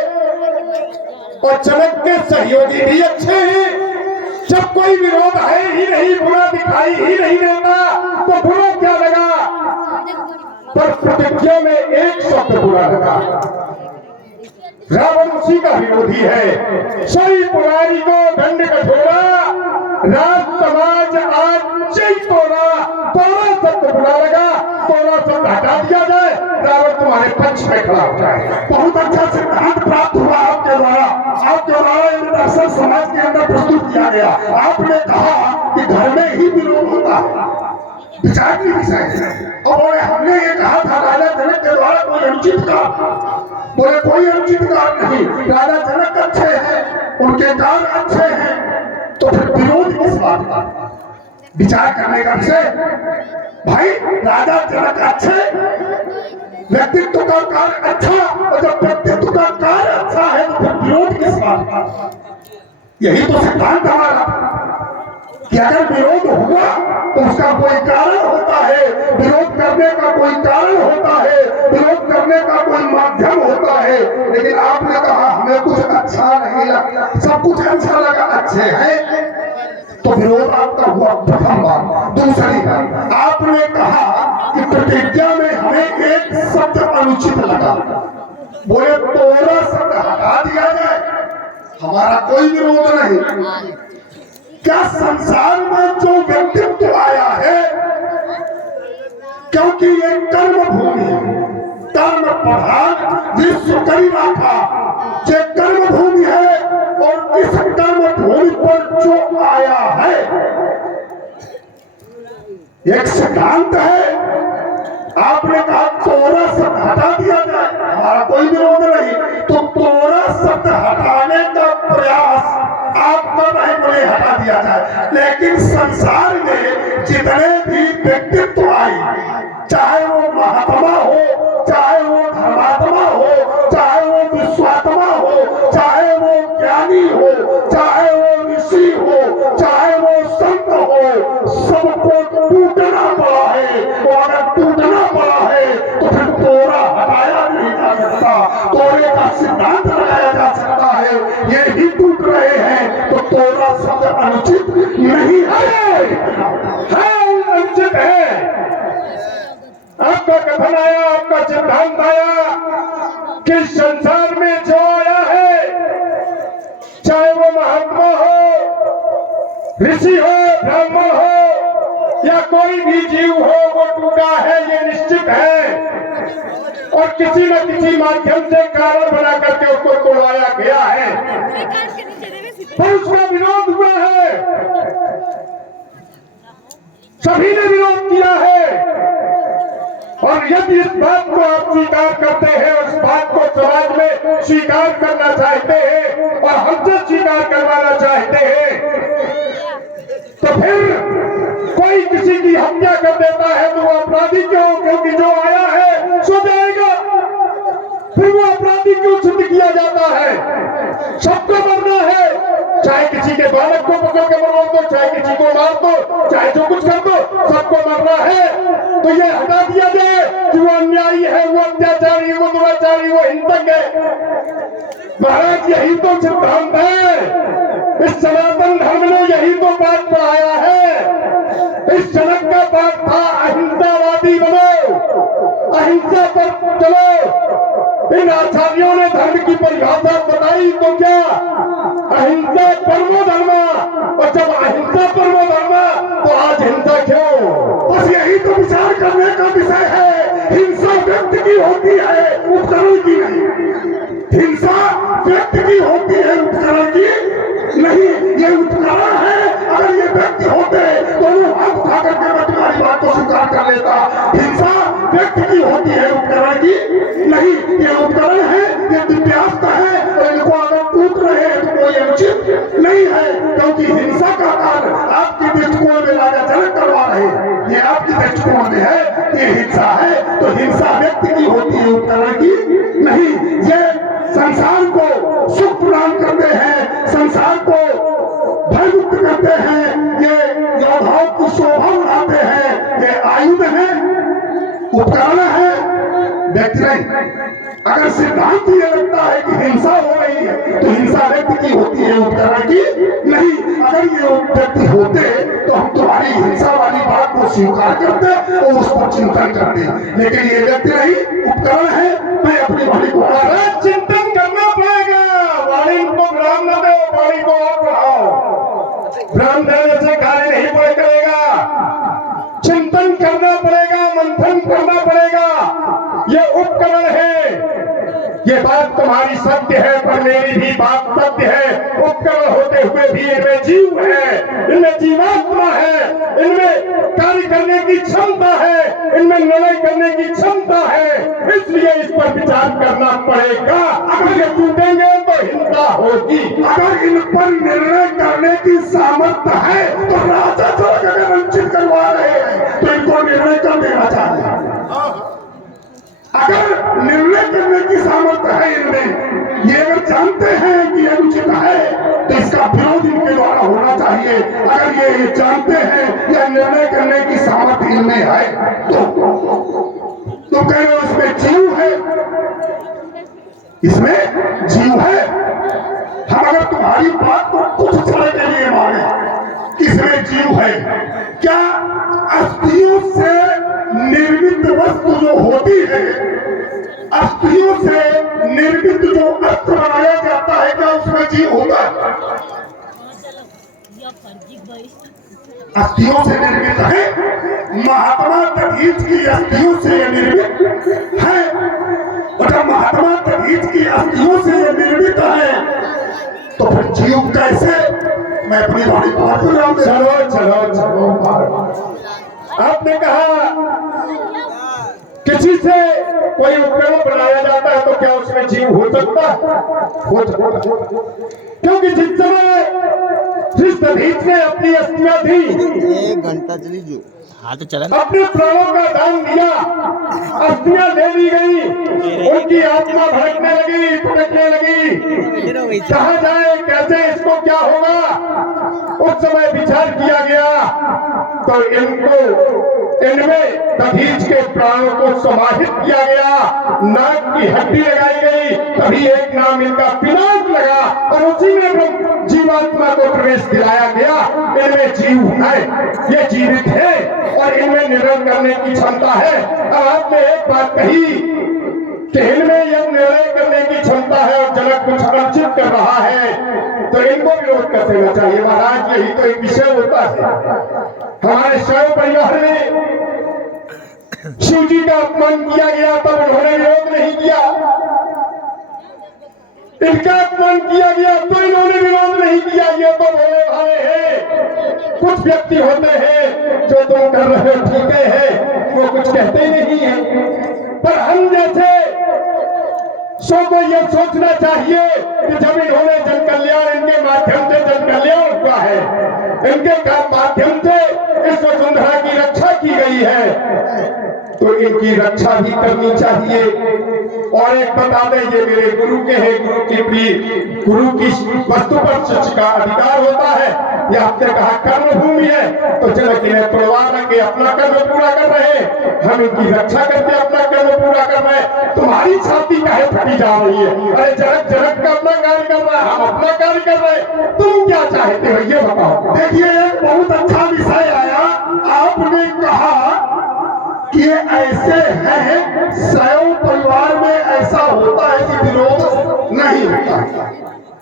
और जनक के सहयोगी भी अच्छे हैं। जब कोई विरोध है ही नहीं, बुरा दिखाई ही नहीं देता, तो बुरा क्या लगा? पर प्रतिज्ञा में एक शब्द बुरा लगा। रावण उसी का विरोधी है। सही पुरारी को दंड कठोरा, राज समाज आज जय तोरा। तोरा शब्द बुरा लगा, तोरा शब्द हटा दिया जाए, रावण तुम्हारे पक्ष में खड़ा हो जाए। बहुत अच्छा सिद्धांत प्राप्त हुआ आपके द्वारा। आपके द्वारा दर्शन समाज के अंदर प्रस्तुत किया गया। आपने कहा कि घर में ही विरोध होता है, विचार की विषय है। और हमने ये कहा था राजा जनक के द्वारा कोई अनुचित काम, बोले कोई अनुचित काम नहीं, राजा जनक अच्छे हैं, उनके काम अच्छे हैं, तो फिर विरोध किस बात का? विचार करने का विषय भाई। राजा जनक अच्छे, व्यक्तित्व का कार्य अच्छा, और जब व्यक्तित्व का कार्य अच्छा है तो फिर विरोध किस बात का? यही तो सिद्धांत हमारा कि अगर विरोध हुआ तो उसका कोई कारण होता है, विरोध करने का कोई कारण होता है, विरोध करने का कोई माध्यम होता है। लेकिन आपने कहा हमें कुछ अच्छा नहीं लगा, सब कुछ अच्छा लगा, अच्छे हैं, तो विरोध आपका हुआ प्रथम बात। दूसरी बात, आपने कहा कि प्रतिज्ञा में हमें एक शब्द अनुचित लगा, बोले तोरा शब्द हटा दिया जाए, हमारा कोई विरोध नहीं। क्या संसार में जो व्यक्तित्व आया है, क्योंकि ये कर्म भूमि है, कर्म प्रधान विश्व करी राखा, ये कर्म भूमि है, और इस कर्म भूमि पर जो आया है एक सिद्धांत है। आपने कहा तोरा शब्द हटा दिया जाए, हमारा कोई विरोध नहीं। तो तोरा शब्द हटाने का प्रयास आपका नहीं, कोई हटा दिया जाए। लेकिन संसार में जितने भी व्यक्तित्व आए, चाहे वो महात्मा हो, चाहे वो धर्मात्मा हो, चाहे वो विश्वात्मा हो, चाहे वो ज्ञानी हो, चाहे वो ऋषि हो, चाहे वो संत हो, सबको टूटना पड़ा है। तो अगर टूटना पड़ा है तो फिर तोरा हटाया नहीं जा सकता, तोरे का सिद्धांत लगाया जा सकता है। ये ही टूट रहे हैं तो तोरा शब्द अनुचित नहीं है, अनुचित है। आपका कथन आया, आपका सिद्धांत आया कि संसार में जो आया है, चाहे वो महात्मा हो, ऋषि हो, ब्राह्मण हो, या कोई भी जीव हो, वो टूटा है, ये निश्चित है। और किसी न किसी माध्यम से कारण बना करके उसको तोड़वाया गया है, पर उसका विरोध हुआ है, सभी ने विरोध किया है। और यदि इस बात को आप स्वीकार करते हैं और इस बात को समाज में स्वीकार करना चाहते हैं और हमसे स्वीकार करवाना चाहते हैं, तो फिर कोई किसी की हत्या कर देता है तो वो अपराधी क्यों? क्योंकि जो आया है सो जाएगा, फिर वो अपराधी क्यों सिद्ध किया जाता है? सबको मरना है, चाहे किसी के बालक को पकड़ के मरवा दो, चाहे किसी को मार दो, चाहे जो कुछ कर दो, सबको मरना है। तो ये हटा दिया जाए कि वो अन्यायी है, वो अत्याचारी, वो दुराचारी, वो हिंसक है। महाराज यही तो सिद्धांत है, इस सनातन धर्म ने यही तो बात पढ़ाया है। इस जनक का बात था अहिंसावादी बनो, अहिंसा पर चलो। इन आचार्यों ने धर्म की परिभाषा बताई तो क्या? अहिंसा परमो धर्म, और जब अहिंसा परमो धर्म तो आज हिंसा क्यों? बस यही तो विचार करने का विषय है। हिंसा व्यक्ति की होती है, उपकरण की नहीं। हिंसा व्यक्ति की होती है, उपकरण की नहीं। ये उपकरण है, अगर ये व्यक्ति होते तो वो हाथ उठा करके मैं तुम्हारी बात को स्वीकार कर लेता। हिंसा व्यक्ति की होती है, उपकरण की नहीं। ये उपकरण है, ये दिव्यास्त्र है, और इनको अगर टूट रहे हैं तो कोई अनुचित नहीं है, क्योंकि हिंसा का कार्य आपकी दृष्टिकोण में राजा जनक करवा रहे हैं। ये आपकी दृष्टिकोण में है, ये हिंसा है, तो हिंसा व्यक्ति की होती है, उपकरण की नहीं। ये संसार को सुख प्रदान करते हैं, संसार को भयमुक्त करते हैं, ये योद्धाओं की शोभा बढ़ाते हैं, ये आयुध है, उपकरण है, व्यक्ति नहीं। अगर सिद्धांत ये लगता है कि हिंसा हो रही है तो हिंसा व्यक्ति की होती है, उपकरण की नहीं। अगर ये व्यक्ति होते तो हम तुम्हारी हिंसा वाली बात को स्वीकार करते और उस पर चिंतन करते, लेकिन ये व्यक्ति नहीं, उपकरण है। मैं अपनी वाणी को चिंतन करना पड़ेगा। वाणी को विराम न दो, वाणी को और बढ़ाओ। विराम देने से कार्य नहीं पूरे करेगा। चिंतन करना पड़ेगा, मंथन करना पड़ेगा। ये उपकरण है, ये बात तुम्हारी सत्य है, पर मेरी भी बात सत्य है। उपकरण होते हुए भी इनमें जीव है, इनमें जीवात्मा है, इनमें कार्य करने की क्षमता है, इनमें निर्णय करने की क्षमता है। इसलिए इस पर विचार करना पड़ेगा। अगर ये टूटेंगे तो हिंसा होगी। अगर इन पर निर्णय करने की सामर्थ्य है तो राजा जनक अगर वंचित करवा रहे हैं तो इनको निर्णय कर देना चाहिए। अगर निर्णय करने की सामर्थ्य है इनमें, ये अगर जानते हैं कि ये उचित है तो इसका विरोध इनके द्वारा होना चाहिए। अगर ये जानते हैं या निर्णय करने की सामर्थ्य इनमें है तो कह रहे हो इसमें जीव है, इसमें जीव है। हम अगर तुम्हारी बात को कुछ समय के लिए माने कि इसमें जीव है, क्या अस्थियों से निर्मित वस्तु जो होती है, अस्थियों से निर्मित जो अस्त्र बनाया जाता है, क्या उसमें जीव होता है? अस्थियों से निर्मित है। महात्मा दधीच की अस्थियों से यह निर्मित है। और जब महात्मा दधीच की अस्थियों से यह निर्मित है तो फिर जीव कैसे? मैं अपनी वाणी बात कर रहा हूं। चलो चलो चलो, आपने कहा किसी से कोई उपकरण बनाया जाता है तो क्या उसमें जीव हो सकता है? क्योंकि जिस समय जिस दधीच ने अपनी अस्थियां दी, 1 घंटा चली जो हाथ चला, अपने प्राणों का दान दिया, अस्थियां ले ली गई, उनकी आत्मा भड़कने लगी, भटकने लगी। कहा जाए कैसे, इसको क्या होगा? उस समय विचार किया गया तो इनमें दधीच के प्राणों को समाहित किया गया, नाक की हड्डी लगाई गई, तभी एक नाम इनका पिनाक लगा और उसी में जीवात्मा को प्रवेश दिलाया गया। इनमें जीव है, ये जीवित है और इनमें निर्णय करने की क्षमता है। अब आपने एक बात कही कि इनमें यह निर्णय करने की क्षमता है और जनक कुछ अर्जित कर रहा है तो इनको विरोध कर देना चाहिए। महाराज, यही तो एक विषय होता है। हमारे शैव परिवार में शिव जी का अपमान किया गया तब उन्होंने विरोध नहीं किया, इनका अपमान किया गया तो इन्होंने विरोध नहीं किया। ये तो भोले भाले हैं। कुछ व्यक्ति होते हैं जो तुम कर रहे हो ठीक है, वो कुछ कहते ही नहीं है। पर हम जैसे सो को यह सोचना चाहिए कि जब इन्होंने जन कल्याण, इनके माध्यम से जन कल्याण हुआ है, इनके माध्यम से इस वसुंधरा की रक्षा की गई है तो इनकी रक्षा भी करनी चाहिए। और एक बता दें, ये मेरे गुरु के हैं, गुरु की वस्तु पर शिष्य का अधिकार होता है। ये आपने कहा कर्म भूमि है तो जनक इन्हें तोड़वा देंगे, अपना कर्म पूरा कर रहे हैं, हम इनकी रक्षा करके अपना कर्म पूरा कर रहे हैं। तुम्हारी छाती काहे फटी जा रही है? अरे जनक का अपना कार्य कर रहा है, हम अपना कार्य कर रहे हैं, तुम क्या चाहते हो ये बताओ। देखिए, एक बहुत अच्छा विषय आया। आपने कहा कि ये ऐसे हैं, शैव परिवार में ऐसा होता है कि विरोध नहीं होता।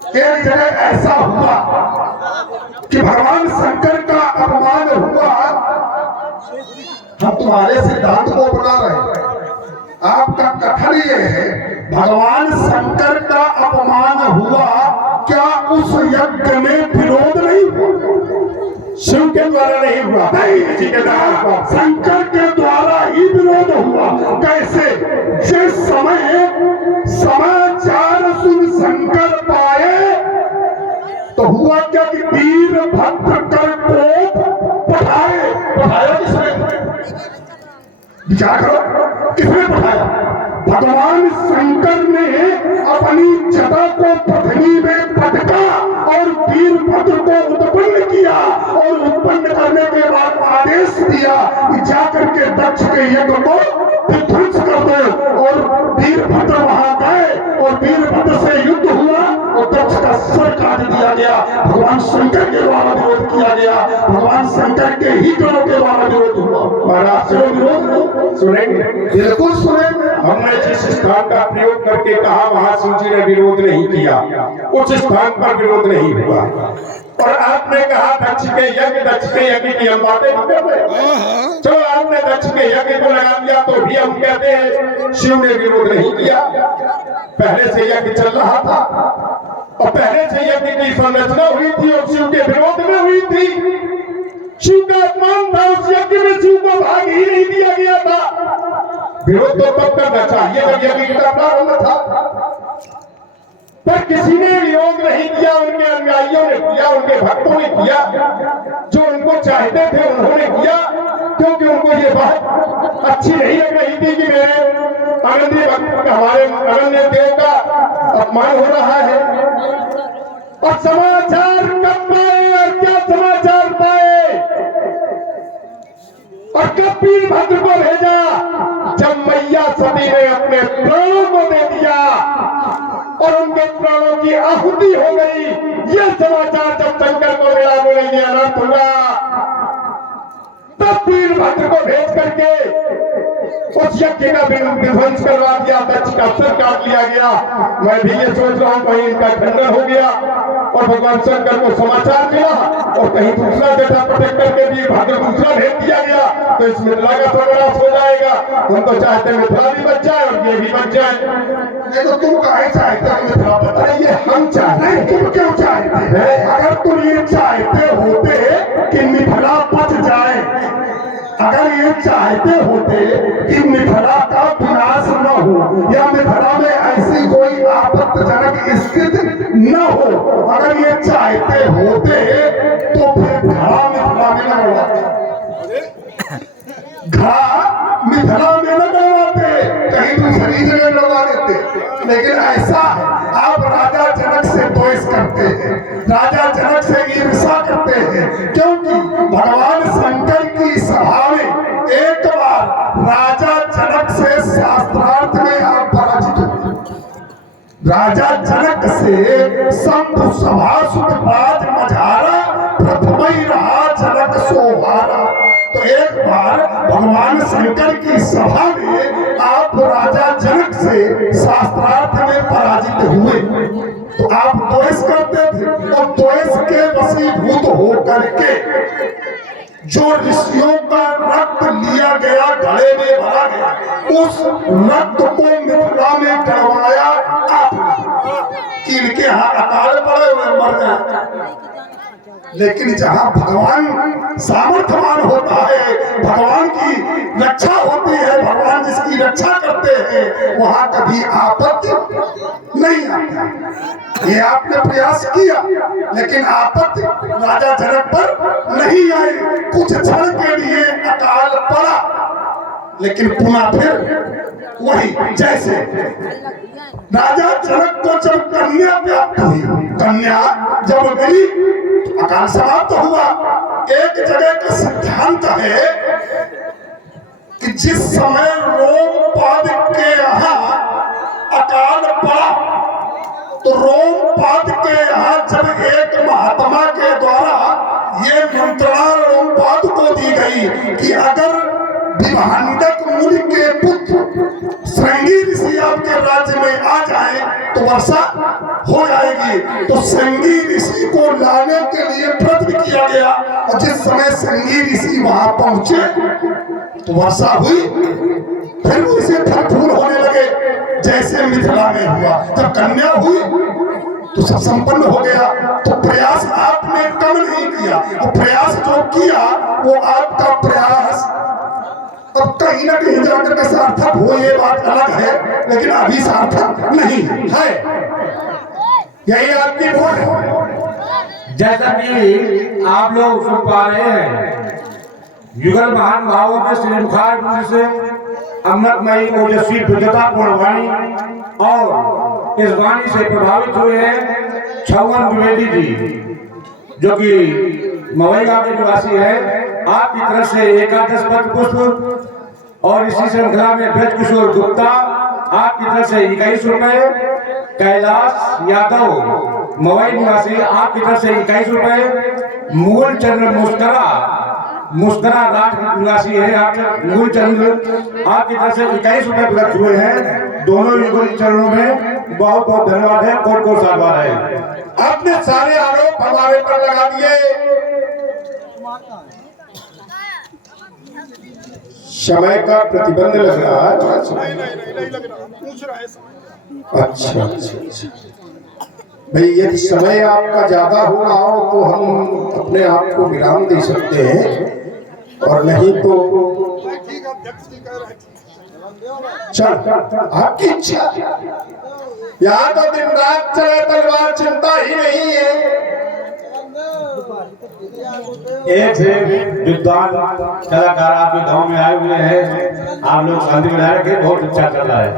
एक जगह ऐसा हुआ कि भगवान शंकर का अपमान हुआ। हम तुम्हारे सिद्धांत को बता रहे हैं। आपका कथन ये है भगवान शंकर का अपमान हुआ, क्या उस यज्ञ में विरोध नहीं हुआ? शिव के द्वारा नहीं हुआ, नहीं, जी के द्वारा, शंकर के द्वारा ही विरोध हुआ। कैसे? जिस समय समाचार सुन शंकर पाए तो हुआ क्या कि वीरभद्र कर को पठाया किसने? विचार करो, किसने पठाया? भगवान शंकर ने अपनी जटा को पत्नी में पटका और वीरभद्र को उत्पन्न किया और उत्पन्न करने के बाद आदेश दिया कि जाकर के दक्ष के यज्ञ को विध्वंस कर दो। और वीरभद्र वहां सर काट दिया गया, भगवान शंकर के द्वारा विरोध किया गया, भगवान शंकर के ही गणों के द्वारा विरोध हुआ। महाराज से विरोध सुनेंगे, बिल्कुल सुनेंगे। हमने जिस स्थान का प्रयोग करके कहा वहां शिव जी ने विरोध नहीं किया, उस स्थान पर विरोध नहीं हुआ। और आपने कहा दक्ष के यज्ञ की हम बातें नहीं कर रहे। चलो आपने दक्ष के यज्ञ को लगा दिया तो भी हम कहते हैं शिव ने विरोध नहीं किया। पहले से यज्ञ चल रहा था और पहले से यज्ञ की संरचना हुई थी और शिव के विरोध में हुई थी। शिव का अपमान था, उस यज्ञ में शिव को भाग ही नहीं दिया गया था। विरोध तो तब करना चाहिए जब यज्ञ का प्रारंभ था, पर किसी ने विरोध नहीं किया। उनके अनुयायियों ने किया, उनके भक्तों ने किया, जो उनको चाहते थे उन्होंने किया, क्योंकि उनको ये बात अच्छी नहीं लग रही थी कि मेरे अनन्य भक्त, हमारे अनन्य देव का अपमान हो रहा है। और समाचार कब पाए और क्या समाचार पाए और कब वीरभद्र को भेजा? जब मैया सती ने अपने प्राणों को दे दिया और उनके प्राणों की आहुति हो गई। यह समाचार जब शंकर को मिला, बोलेंगे अनंत होगा, तब वीरभद्र को भेज करके उस यज्ञ का विध्वंस करवा दिया, दक्ष का सर काट लिया गया। मैं भी ये सोच रहा हूं कहीं इनका खंडन हो गया और भगवान शंकर को समाचार मिला और कहीं दूसरा डेटा प्रोटेक्टर के वीरभद्र दूसरा भेज दिया गया तो इस मिथिला का सर्वनाश हो जाएगा। हम तो चाहते हैं मिथिला भी बच जाए और ये भी बच जाए। तो तुम काहे चाहते हो मिथिला बताइए? हम चाहते हैं, तुम क्यों चाहते हैं? अगर तुम ये चाहते होते कि मिथिला बच जाए, अगर ये चाहते होते कि मिथिला का विनाश न हो या मिथिला में ऐसी कोई आपत्तिजनक स्थिति न हो, अगर ये चाहते होते तो फिर घड़ा मिथिला में न गड़वाते, घड़ा मिथिला में न गड़वाते, कहीं दूसरी जगह लगवा देते। लेकिन ऐसा आप राजा जनक से द्वेष करते हैं, राजा जनक से ईर्ष्या करते हैं, क्योंकि भगवान शंकर की सभा में एक बार राजा जनक से शास्त्रार्थ में आप पराजित हुए। राजा जनक से शंभु सभासुत बाज मझारा, प्रथमई रहा जनक सोहारा। तो एक बार भगवान शंकर की सभा में आप राजा जनक से शास्त्रार्थ में पराजित हुए, तो आप द्वेष करते थे और द्वेष के वशीभूत होकर के जो ऋषियों का रक्त लिया गया, घड़े में भरा गया, उस रक्त को मिथिला में करवाया आपने कि इनके यहाँ अकाल पड़े हुए मर जाए। लेकिन जहाँ भगवान सामर्थ्यवान होता है, भगवान की रक्षा होती है, भगवान जिसकी रक्षा करते हैं, वहाँ कभी आपत्ति नहीं आती। ये आपने प्रयास किया लेकिन आपत्ति राजा जनक पर नहीं आई। कुछ क्षण के लिए अकाल पड़ा, लेकिन पुनः फिर वही जैसे राजा जनक को जब कन्या प्राप्त हुई, कन्या जब मिली, अकाल समाप्त हुआ। एक जगह का सिद्धांत है कि जिस समय रोमपाद के यहाँ अकाल पड़ा, तो रोमपाद के यहाँ जब एक महात्मा के द्वारा ये मंत्रणा रोमपाद को दी गई कि अगर विभांडक मुनि के पुत्र श्रृंगी ऋषि आपके राज्य में आ जाए तो वर्षा हो जाएगी, तो श्रृंगी ऋषि को लाने के लिए प्रयत्न किया गया। और जिस समय श्रृंगी ऋषि वहां पहुंचे तो वर्षा हुई, फिर उसे फल फूल होने लगे जैसे मिथिला में हुआ। जब कन्या हुई तो सब संपन्न हो गया। तो प्रयास आपने कम नहीं किया, और प्रयास जो किया वो आपका प्रयास अब कहीं ना कहीं जाकर के सार्थक हो, ये बात अलग है, लेकिन अभी सार्थक नहीं है। यही आपकी वोट है। जैसा कि आप लोग सुन पा रहे हैं, युगल महान भावों के श्री मुखार से अमृतमयी ओजस्वी पूर्ण वाणी, और इस वाणी से प्रभावित हुए हैं छवन द्विवेदी जी, जो कि मवैया के निवासी है। आपकी तरफ से 11 पत्र पुष्प और इसी श्रृंखला में ब्रज किशोर गुप्ता आपकी तरफ से 21 रुपए, कैलाश यादव मवई निवासी आपकी तरफ से 21 रुपए। मूल चंद्र मुस्करा राठ निवासी है आप मूल चंद्र, आपकी तरफ से 21 रुपए प्राप्त हुए हैं। दोनों युगल चरणों में बहुत बहुत धन्यवाद है। कोट साधवार है। आपने सारे आरोप हमारे पर लगा दिए। समय का प्रतिबंध लग रहा है। अच्छा अच्छा भाई, यदि समय आपका ज्यादा हो रहा हो तो हम अपने आप को विराम दे सकते हैं, और नहीं तो चल आपकी इच्छा। यहाँ तो दिन रात चले तलवार, चिंता ही नहीं है। एक से विद्वान कलाकार आपके गांव में आए हुए हैं। आप लोग शांति बनाए रखें, बहुत अच्छा चल रहा है।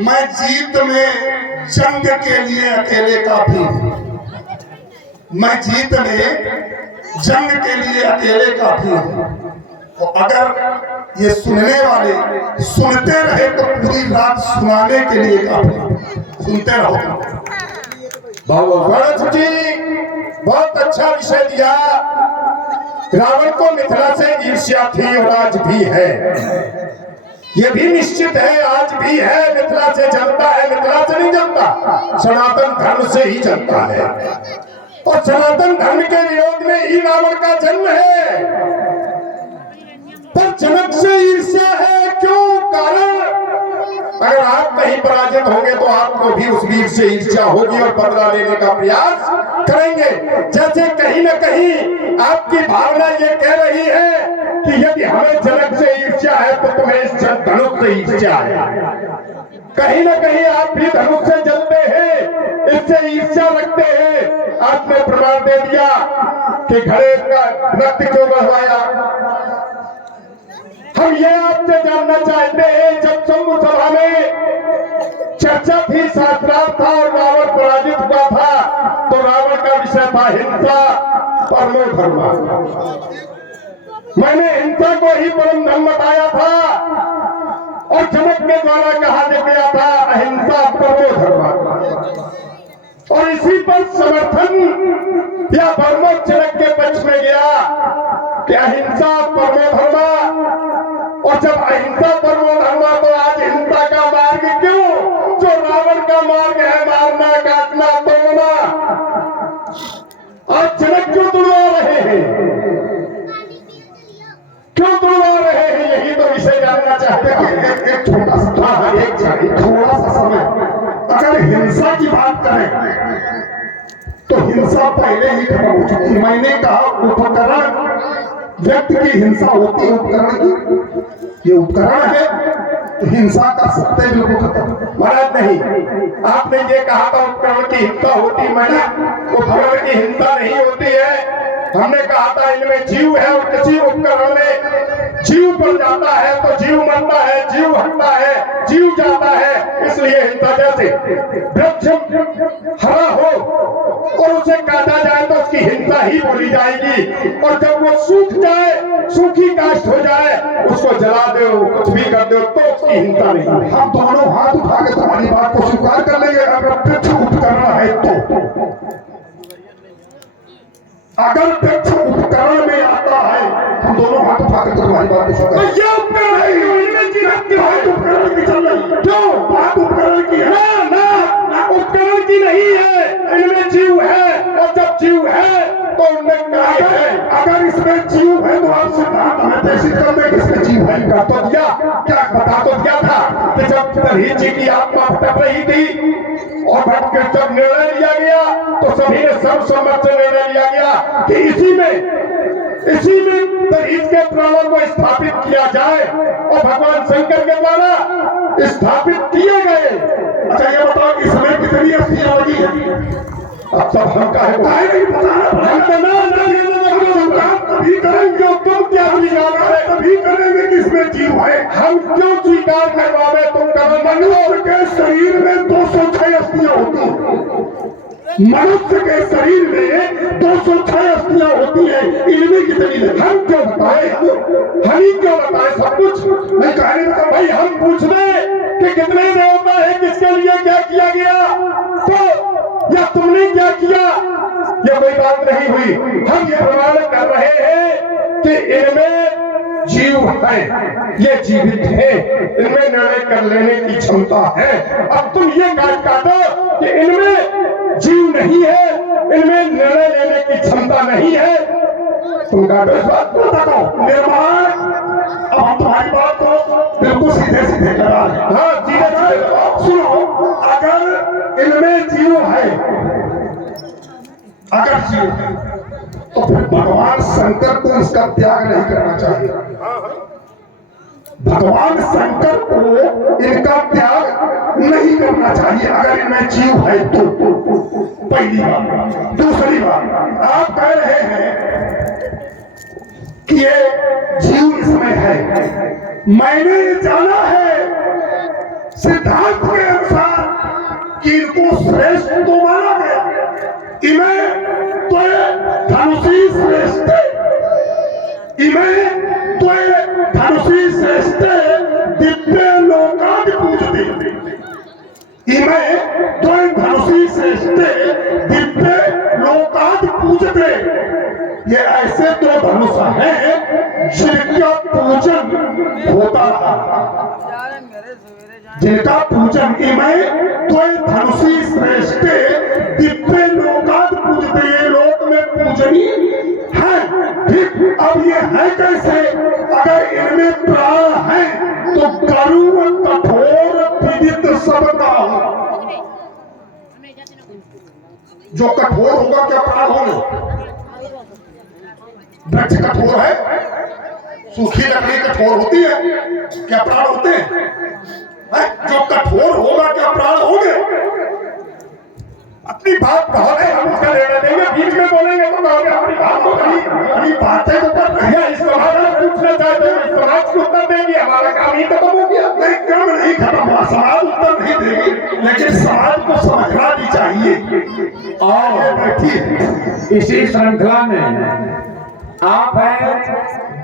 मैं जीत में जंग के लिए अकेले काफी हूं। मैं जीत में जंग के लिए अकेले काफी हूं। और अगर ये सुनने वाले सुनते रहे तो पूरी रात सुनाने के लिए काफी। सुनते रहो। गणेश जी बहुत अच्छा विषय दिया। रावण को मिथिला से ईर्ष्या थी और आज भी है। ये भी निश्चित है, आज भी है। मिथिला से जलता है, मिथिला से नहीं जलता, सनातन धर्म से ही जलता है। और सनातन धर्म के विरोध में ही रावण का जन्म है। पर जनक से ईर्ष्या है, क्यों? कारण अगर आप कहीं पराजित होंगे तो आपको भी उस वीर से ईर्ष्या होगी और बदला लेने का प्रयास करेंगे। जैसे कहीं न कहीं आपकी भावना ये कह रही है कि यदि हमें जनक से ईर्ष्या है तो तुम्हें इस धनुष से ईर्ष्या है। कहीं न कहीं आप भी धनुष से जलते हैं, इससे ईर्ष्या रखते हैं। आपने प्रमाण दे दिया कि घड़े का रक्त क्यों बहवाया। हम ये आपसे जानना चाहते हैं, जब शंभु सभा में चर्चा थी, शास्त्रार्थ था और रावण पराजित हुआ था, तो रावण का विषय था हिंसा परमो धर्म। मैंने हिंसा को ही परम धर्म बताया था और जनक के द्वारा कहा गया था अहिंसा परमो धर्म। और इसी पर समर्थन या परमो जनक के पक्ष में गया कि अहिंसा परमो धर्म। और जब अहिंसा परमो धर्म तो आज हिंसा का मार्ग क्यों? जो रावण का मार्ग है मारना, काटना, तोड़ना, आज जनक क्यों तुड़वा रहे हैं? क्यों तुड़वा रहे हैं? यही तो विषय जानना चाहते हैं। एक छोटा सा थोड़ा सा समय, अगर हिंसा की बात करें तो हिंसा पहले ही खत्म हो चुकी। मैंने कहा उपकरण व्यक्ति की हिंसा होती है, उपकरण की ये उपकरण है, तो हिंसा का सत्य बिल्कुल खत्म। महाराज नहीं, आपने ये कहा था उपकरण की हिंसा होती। मैंने उपकरण की हिंसा नहीं होती है। हमने कहा था इनमें जीव है और किसी उपकरण में जीव बढ़ जाता है तो जीव मरता है, जीव हटता है, जीव जाता है। इसलिए हिंसा, जैसे वृक्ष हरा हो और उसे काटा जाए तो उसकी हिंसा ही बोली जाएगी, और जब वो सूख जाए, सूखी काष्ठ हो जाए, उसको जला दो, कुछ भी कर दो तो उसकी हिंसा नहीं। हम दोनों हाथ उठा के तुम्हारी बात को स्वीकार कर लेंगे। अगर वृक्ष उपकरण है तो, अगर वृक्ष उपकरण में आता है, हम दोनों हाथ उठा के तुम्हारी बात को स्वीकार। ये उपकरण है, बात उपकरण की चल रही, क्यों? बात उपकरण की है ना, उपकरण की नहीं है। इनमें जीव है और जब जीव है तो उनमें कार्य है। अगर इसमें जीव है तो आप सिद्धांत हमें प्रेषित कर दे कि इसमें जीव है। कर तो दिया, क्या बता तो दिया था कि जब दरहीच जी की आत्मा भटक रही थी और भटक कर जब निर्णय लिया गया तो सभी ने सर्वसम्मत से निर्णय लिया गया कि इसी में दरहीच के प्राणों को स्थापित किया जाए और भगवान शंकर के द्वारा स्थापित किए गए। अच्छा ये बताओ इसमें कितनी अस्थियां लगी है? अब सब हम का है नहीं तभी करेंगे, तुम क्या स्वीकार करें? तभी करेंगे कि इसमें जीव है। हम क्यों स्वीकार करवावे? तुम करो। मनुष्य के शरीर में 206 अस्थियां होती हैं। मनुष्य के शरीर में 206 अस्थियां होती हैं, इनमें कितनी लगी? हम क्यों बताए, हम ही क्यों बताए सब कुछ? नहीं कहने का भाई हम पूछ रहे कि कितने देवता है, किसके लिए क्या किया गया, तो या तुमने क्या किया, ये कोई बात नहीं हुई। हम ये प्रमाण कर रहे हैं कि इनमें जीव है, ये जीवित है, इनमें निर्णय कर लेने की क्षमता है। अब तुम ये काटो कि इनमें जीव नहीं है, इनमें निर्णय लेने की क्षमता नहीं है, तुम काटो इस बात को, बताओ निर्माण। अब हम तुम्हारी बात को बिल्कुल सीधे सीधे करा रहे हैं। हाँ सीधे सीधे सुनो, अगर इनमें जीव है, अगर जीव है तो फिर भगवान शंकर को इसका त्याग नहीं करना चाहिए। भगवान शंकर को इनका त्याग नहीं करना चाहिए अगर इनमें जीव है तो। पहली बात। दूसरी बात, आप कह रहे हैं कि ये जीव इसमें है, मैंने ये जाना है सिद्धांत के अनुसार कि इनको श्रेष्ठ तो माना गया, इन्हें तो धनुषी श्रेष्ठ, इन्हें तो धनुषी श्रेष्ठ दिव्य लोकाद पूजते, इन्हें तो धनुषी श्रेष्ठ दिव्य लोकाद पूजते। ये ऐसे तो धनुष हैं जिनका पूजन होता था, जिनका पूजन इन्हें तो धनुषी श्रेष्ठ दिव्य लोकाद पूजते, ये लोक में पूजनी है। ठीक, अब ये है कैसे? अगर इनमें प्राण है तो करुण कठोर विदित सबका हो, जो कठोर होगा क्या प्राण होगा? वृक्ष कठोर है, सूखी लकड़ी कठोर होती है, क्या प्राण होते हैं? जो कठोर होगा क्या प्राण होंगे? अपनी बात कहो, हम उसका लेना देंगे, बीच में बोलेंगे तो कहोगे अपनी बात तो कही, अपनी बातें तो कर रही है। इस समाज को पूछना चाहते हैं, इस समाज को उत्तर देंगे, हमारा काम ही खत्म हो गया? नहीं, काम नहीं खत्म हुआ, समाज उत्तर नहीं देगी, लेकिन समाज को समझना भी चाहिए। और बैठिए, इसी श्रृंखला में आप हैं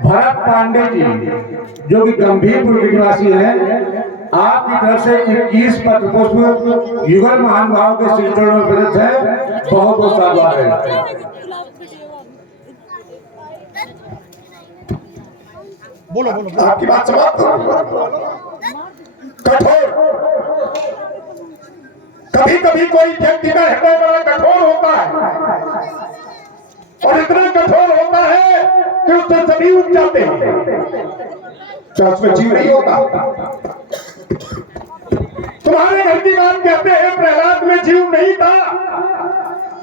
भरत पांडे जी, जो कि गंभीरपुर के निवासी हैं। आपकी तरफ से 21 पत्र पुष्प युगल महान भाव के श्री चरणों में प्रेरित है। बहुत बहुत साधुवाद है। बोलो बोलो, आपकी बात समाप्त। कठोर, कभी कभी कोई व्यक्ति का हृदय बड़ा कठोर होता है और इतना कठोर होता है कि उससे सभी उठ जाते हैं, क्या उसमें जीव नहीं होता? तुम्हारे घर की बात कहते हैं, प्रहलाद में जीव नहीं था,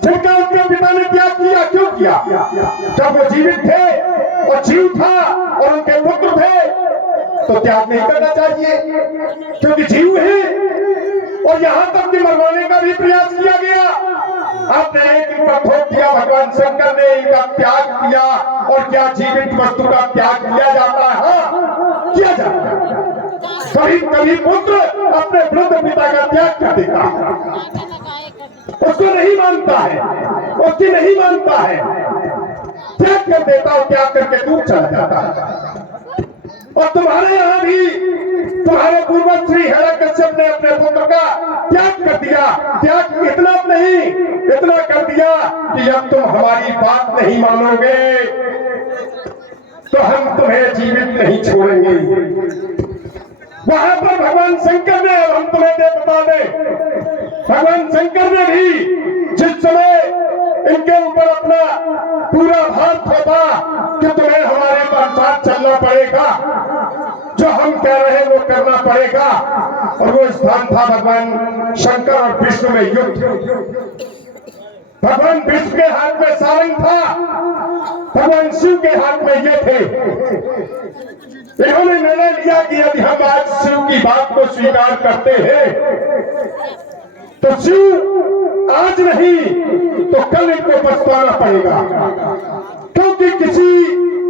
जिनका उसके पिता ने त्याग किया। क्यों किया? जब वो जीवित थे और जीव था और उनके पुत्र थे तो त्याग नहीं करना चाहिए, क्योंकि जीव है। और यहां तक कि मरवाने का भी प्रयास किया गया। आपने एक इनका ठोक दिया, भगवान शंकर ने इनका त्याग किया। और क्या जीवित वस्तु का त्याग किया जाता है? हाँ, किया जाता है। कभी कभी पुत्र अपने वृद्ध पिता का त्याग कर देता है, उसको नहीं मानता है, उसकी नहीं मानता है, त्याग कर देता और त्याग करके दूर चला जाता है। और तुम्हारे यहाँ भी तुम्हारे पूर्वज श्री हिरण्यकश्यप ने अपने पुत्र का त्याग कर दिया। त्याग इतना नहीं, इतना कर दिया कि अब तुम हमारी बात नहीं मानोगे तो हम तुम्हें जीवित नहीं छोड़ेंगे। वहां पर भगवान शंकर ने, हम तुम्हें बता दें, भगवान शंकर ने भी जिस समय इनके ऊपर अपना पूरा भार थोपा कि तुम्हें हमारे साथ चलना पड़ेगा, जो हम कह रहे हैं वो करना पड़ेगा। और वो स्थान था भगवान शंकर और विष्णु में युद्ध। भगवान विष्णु के हाथ में सारंग था, भगवान शिव के हाथ में ये थे। इन्होंने निर्णय लिया कि यदि हम आज शिव की बात को स्वीकार करते हैं तो शिव आज नहीं तो कल इनको पछताना पड़ेगा, क्योंकि किसी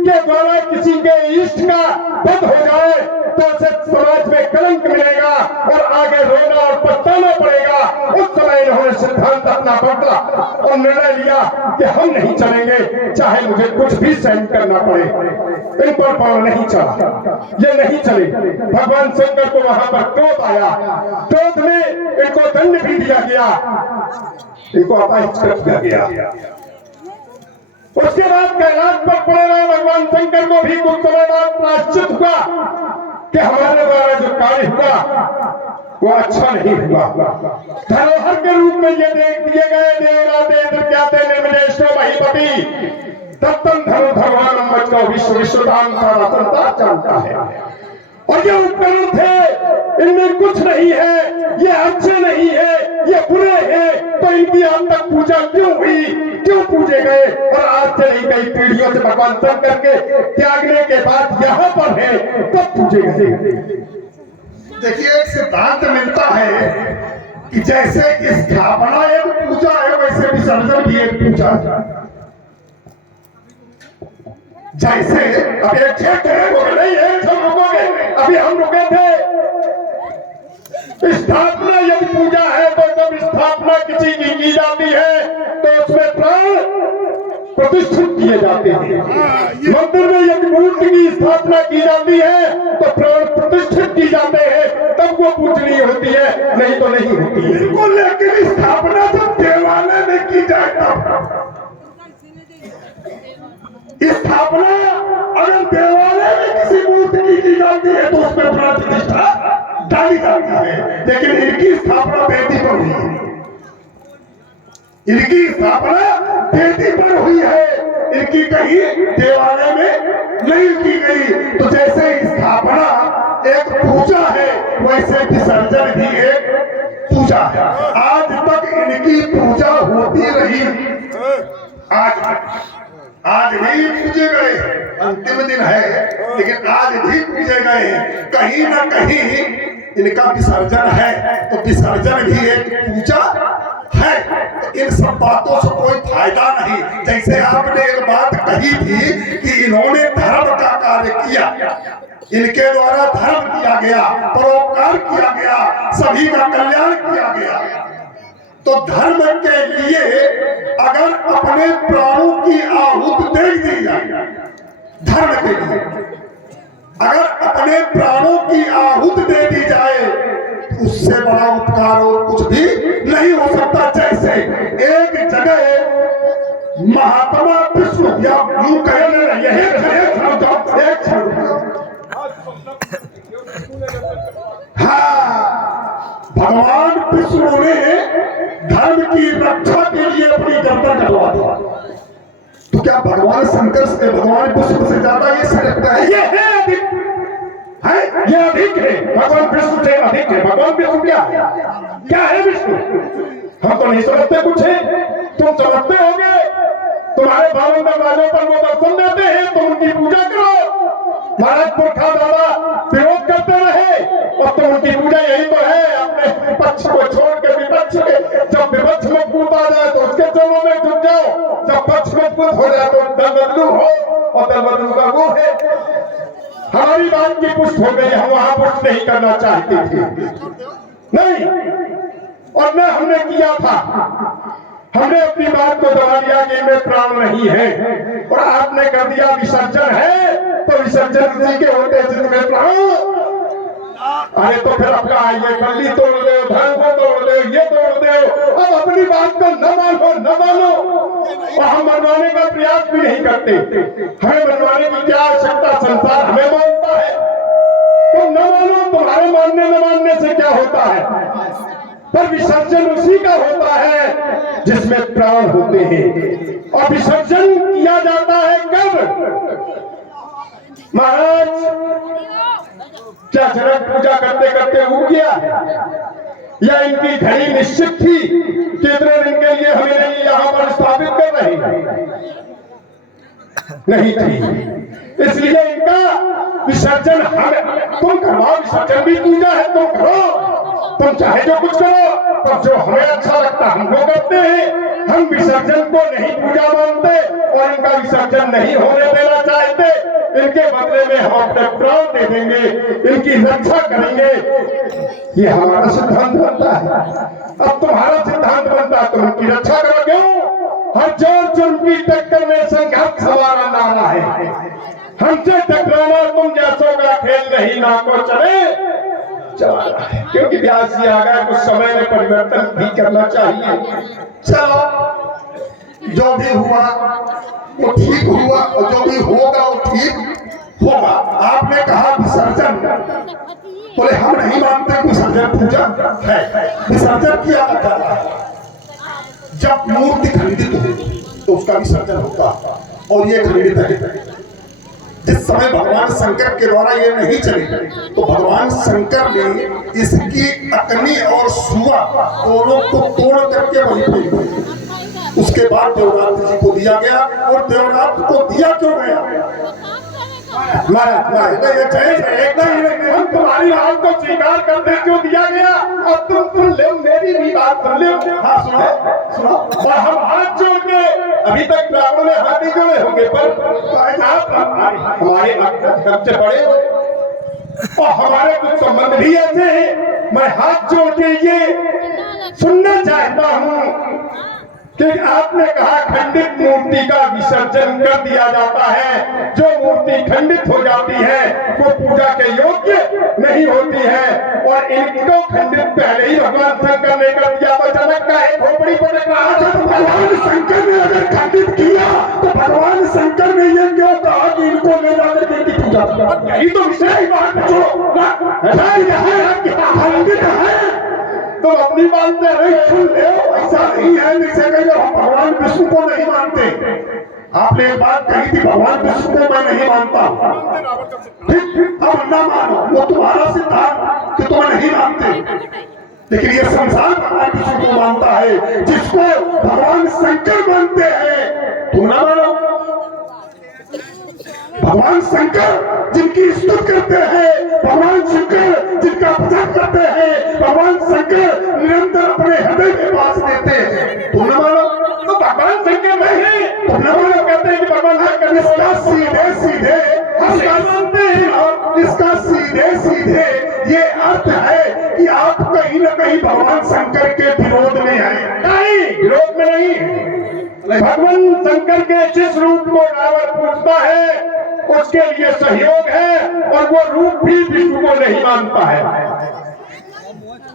के द्वारा किसी के इष्ट का वध हो जाए तो उसे समाज में कलंक मिलेगा और आगे रोना और पछताना पड़ेगा। उस समय इन्होंने सिद्धांत अपना बदला और निर्णय लिया कि हम नहीं चलेंगे, चाहे मुझे कुछ भी सहन करना पड़े। इन पर पाँव नहीं चला, ये नहीं चले। भगवान शंकर को वहां पर क्रोध आया, क्रोध में इनको दंड भी दिया गया, इनको अपमानित कर दिया गया। उसके बाद कैलाश पर पड़े रहे भगवान शंकर को भी कुछ समय बाद प्रायश्चित हुआ कि हमारे द्वारा जो कार्य हुआ वो अच्छा नहीं हुआ। धरोहर के रूप में ये देख दिए गए देवराते इंद्रज्ञाते निर्मलेश्वर महीपति तत्तम धर्म भगवान अम्बज का विश्व विश्वदान सारा संसार जानता है। और ये उपकरण थे, इनमें कुछ नहीं है, ये अच्छे नहीं है, ये बुरे हैं, तो इनकी आज तक पूजा क्यों हुई, क्यों पूजे गए? और आज से नहीं कई पीढ़ियों से भगवान शंकर के त्यागने के बाद यहाँ पर है तो पूजे गए। देखिए एक सिद्धांत मिलता है कि जैसे स्थापना एक पूजा है वैसे विसर्जन भी एक पूजा है। जैसे अब एक नहीं है, सब रुकोगे, अभी हम रुके थे। स्थापना यदि पूजा है तो जब स्थापना किसी की जाती है तो उसमें प्राण प्रतिष्ठित किए जाते हैं। मंदिर में यदि मूर्ति की स्थापना की जाती है तो प्राण प्रतिष्ठित की जाते हैं, तब वो पूजनीय होती है, नहीं तो नहीं होती है। लेकिन स्थापना जब देवालय में की जाए तब स्थापना अगर देवालय में किसी मूर्ति की जाती है तो उसमें प्राण प्रतिष्ठा डाली जाती है। लेकिन इनकी स्थापना बेदी पर हुई है, इनकी स्थापना बेदी पर हुई है, इनकी कहीं देवालय में नहीं की गई। तो जैसे स्थापना एक पूजा है वैसे विसर्जन भी एक पूजा है। आज तक इनकी पूजा होती रही, आज भी पूजे गए, अंतिम दिन है लेकिन आज भी पूजे गए। कहीं ना कहीं इनका विसर्जन है तो विसर्जन भी एक पूजा है। इन सब बातों से कोई फायदा नहीं। जैसे आपने एक बात कही थी कि इन्होंने धर्म का कार्य किया, इनके द्वारा धर्म किया गया, परोपकार किया गया, सभी का कल्याण किया गया। तो धर्म के लिए अगर अपने प्राणों की आहुति दे दी जाए, धर्म के लिए अगर अपने प्राणों की आहुति दे दी जाए, उससे बड़ा उपकार और कुछ भी नहीं हो सकता। जैसे एक जगह महात्मा विष्णु या यूं भगवान विष्णु ने धर्म की रक्षा के लिए अपनी गर्दन कटवा दिया। तो क्या भगवान शंकर से, भगवान विष्णु से ज्यादा ये श्रेष्ठ है? ये है अधिक है, ये अधिक है, भगवान विष्णु से अधिक है। भगवान विष्णु क्या है विष्णु? हम तो नहीं समझते कुछ है, तुम समझते होंगे। तुम्हारे बावन दरवाजों पर वो दर्शन देते हैं, तुम उनकी पूजा करो। महाराज पुरखा दादा विरोध करते रहे और तुम उनकी पूजा यही तो है, अपने पक्ष को छोड़ के विपक्ष के। जब विपक्ष मजबूत आ जाए तो उसके चरणों में झुक जाओ, जब पक्ष मजबूत हो जाए तो दल बदलू हो, और दल बदलू का वो है। हमारी बात की पुष्ट हो गई, हम वहां पुष्ट नहीं करना चाहते थे, नहीं, और न हमने किया था। हमने अपनी बात को दबा दिया कि इनमें प्राण नहीं है, और आपने कर दिया विसर्जन है तो विसर्जन उसी के होते हैं जिनमें प्राण। अरे तो फिर अपना ये गली तोड़ दो, धर्म को तोड़ दो, ये तोड़ दो। अब अपनी बात को न मानो, और हम मनवाने का प्रयास भी नहीं करते। हमें मनवाने की क्या आवश्यकता, संसार हमें मानता है। तो न मानो, तुम्हारे मानने न मानने से क्या होता है, पर विसर्जन उसी का होता है जिसमें प्राण होते हैं। और विसर्जन किया जाता है कब? महाराज क्या जनक पूजा करते करते उग गया, या इनकी घड़ी निश्चित थी कि इतने दिन के लिए हमें नहीं यहाँ पर स्थापित कर रहे हैं? नहीं थी, इसलिए इनका विसर्जन हमें, तुम करवाओ, विसर्जन भी पूजा है, तुम करो। तुम चाहे जो कुछ करो, पर जो हमें अच्छा लगता हम वो करते हैं। हम विसर्जन को नहीं पूजा मानते और इनका विसर्जन नहीं होने देना चाहते। इनके बदले में हम अपने प्राण दे देंगे, इनकी रक्षा करेंगे। ये हमारा सिद्धांत बनता है। अब तुम्हारा सिद्धांत बनता है तुम उनकी रक्षा करो। क्यों? हर जोर जुर्म की टक्कर में संघर्ष हमारा नारा है। हमसे टकराना तुम जैसों का खेल नहीं, ना को चले चला रहा है। क्योंकि व्यास जी आ गया, कुछ समय में परिवर्तन भी करना चाहिए। चलो, जो भी हुआ वो ठीक हुआ और जो भी होगा वो ठीक होगा। आपने कहा विसर्जन, बोले हम नहीं मानते विसर्जन पूजा है। विसर्जन किया जाता है जब मूर्ति खंडित हो तो उसका विसर्जन होता है। और ये खंडित है जिस समय भगवान शंकर के द्वारा ये नहीं चली, तो भगवान शंकर ने इसकी अकनी और सुआ दोनों को तोड़ करके वहीं फेंक दिया। उसके बाद देवराज जी को दिया गया। और देवराज को दिया क्यों गया? हम तुम्हारी बात को स्वीकार करते क्यों दिया गया। अब तुम सुन ले, मेरी भी बात सुन ले। हाँ सुनो। और हम हाथ जोड़ के, अभी तक ब्राह्मणों ने हाथ नहीं जोड़े होंगे, पर आप हमारे सबसे बड़े और हमारे कुछ संबंध भी ऐसे हैं। मैं हाथ जोड़ के ये सुनना चाहता हूँ कि आपने कहा खंडित मूर्ति का विसर्जन कर दिया जाता है। जो मूर्ति खंडित हो जाती है वो पूजा के योग्य नहीं होती है। और इनको खंडित पहले ही भगवान शंकर ने कर दिया। तो जनक का एक खोपड़ी पटक रहा था। भगवान शंकर ने अगर खंडित किया तो भगवान शंकर ने ये क्यों कहा कि इनको ले जाकर के पूजा करो? यही तो विषय बात जो खंडित है तो अपनी बात से नहीं सुन ले। ऐसा नहीं है जैसे कि हम भगवान विष्णु को नहीं मानते। आपने एक बात कही थी भगवान विष्णु को मैं नहीं मानता, ठीक, अब ना मानो, वो तुम्हारा सिद्धांत कि तुम नहीं मानते। लेकिन ये संसार भगवान विष्णु को मानता है, जिसको भगवान शंकर मानते हैं तुम ना मानो। भगवान शंकर जिनकी स्तुति करते हैं, भगवान शंकर जिनका भजन करते हैं, भगवान शंकर निरंतर अपने हृदय में वास देते हैं तुम न मानो। तो भगवान शंकर नहीं, तुम न मानो। कहते हैं कि भगवान शंकर इसका सीधे सीधे हम क्या मानते हैं, और इसका सीधे सीधे ये अर्थ है कि आप कहीं न कहीं भगवान शंकर के विरोध में हैं। नहीं, विरोध में नहीं। भगवान शंकर के जिस रूप को रावण पूजता है उसके लिए सहयोग है, और वो रूप भी विष्णु को नहीं मानता है।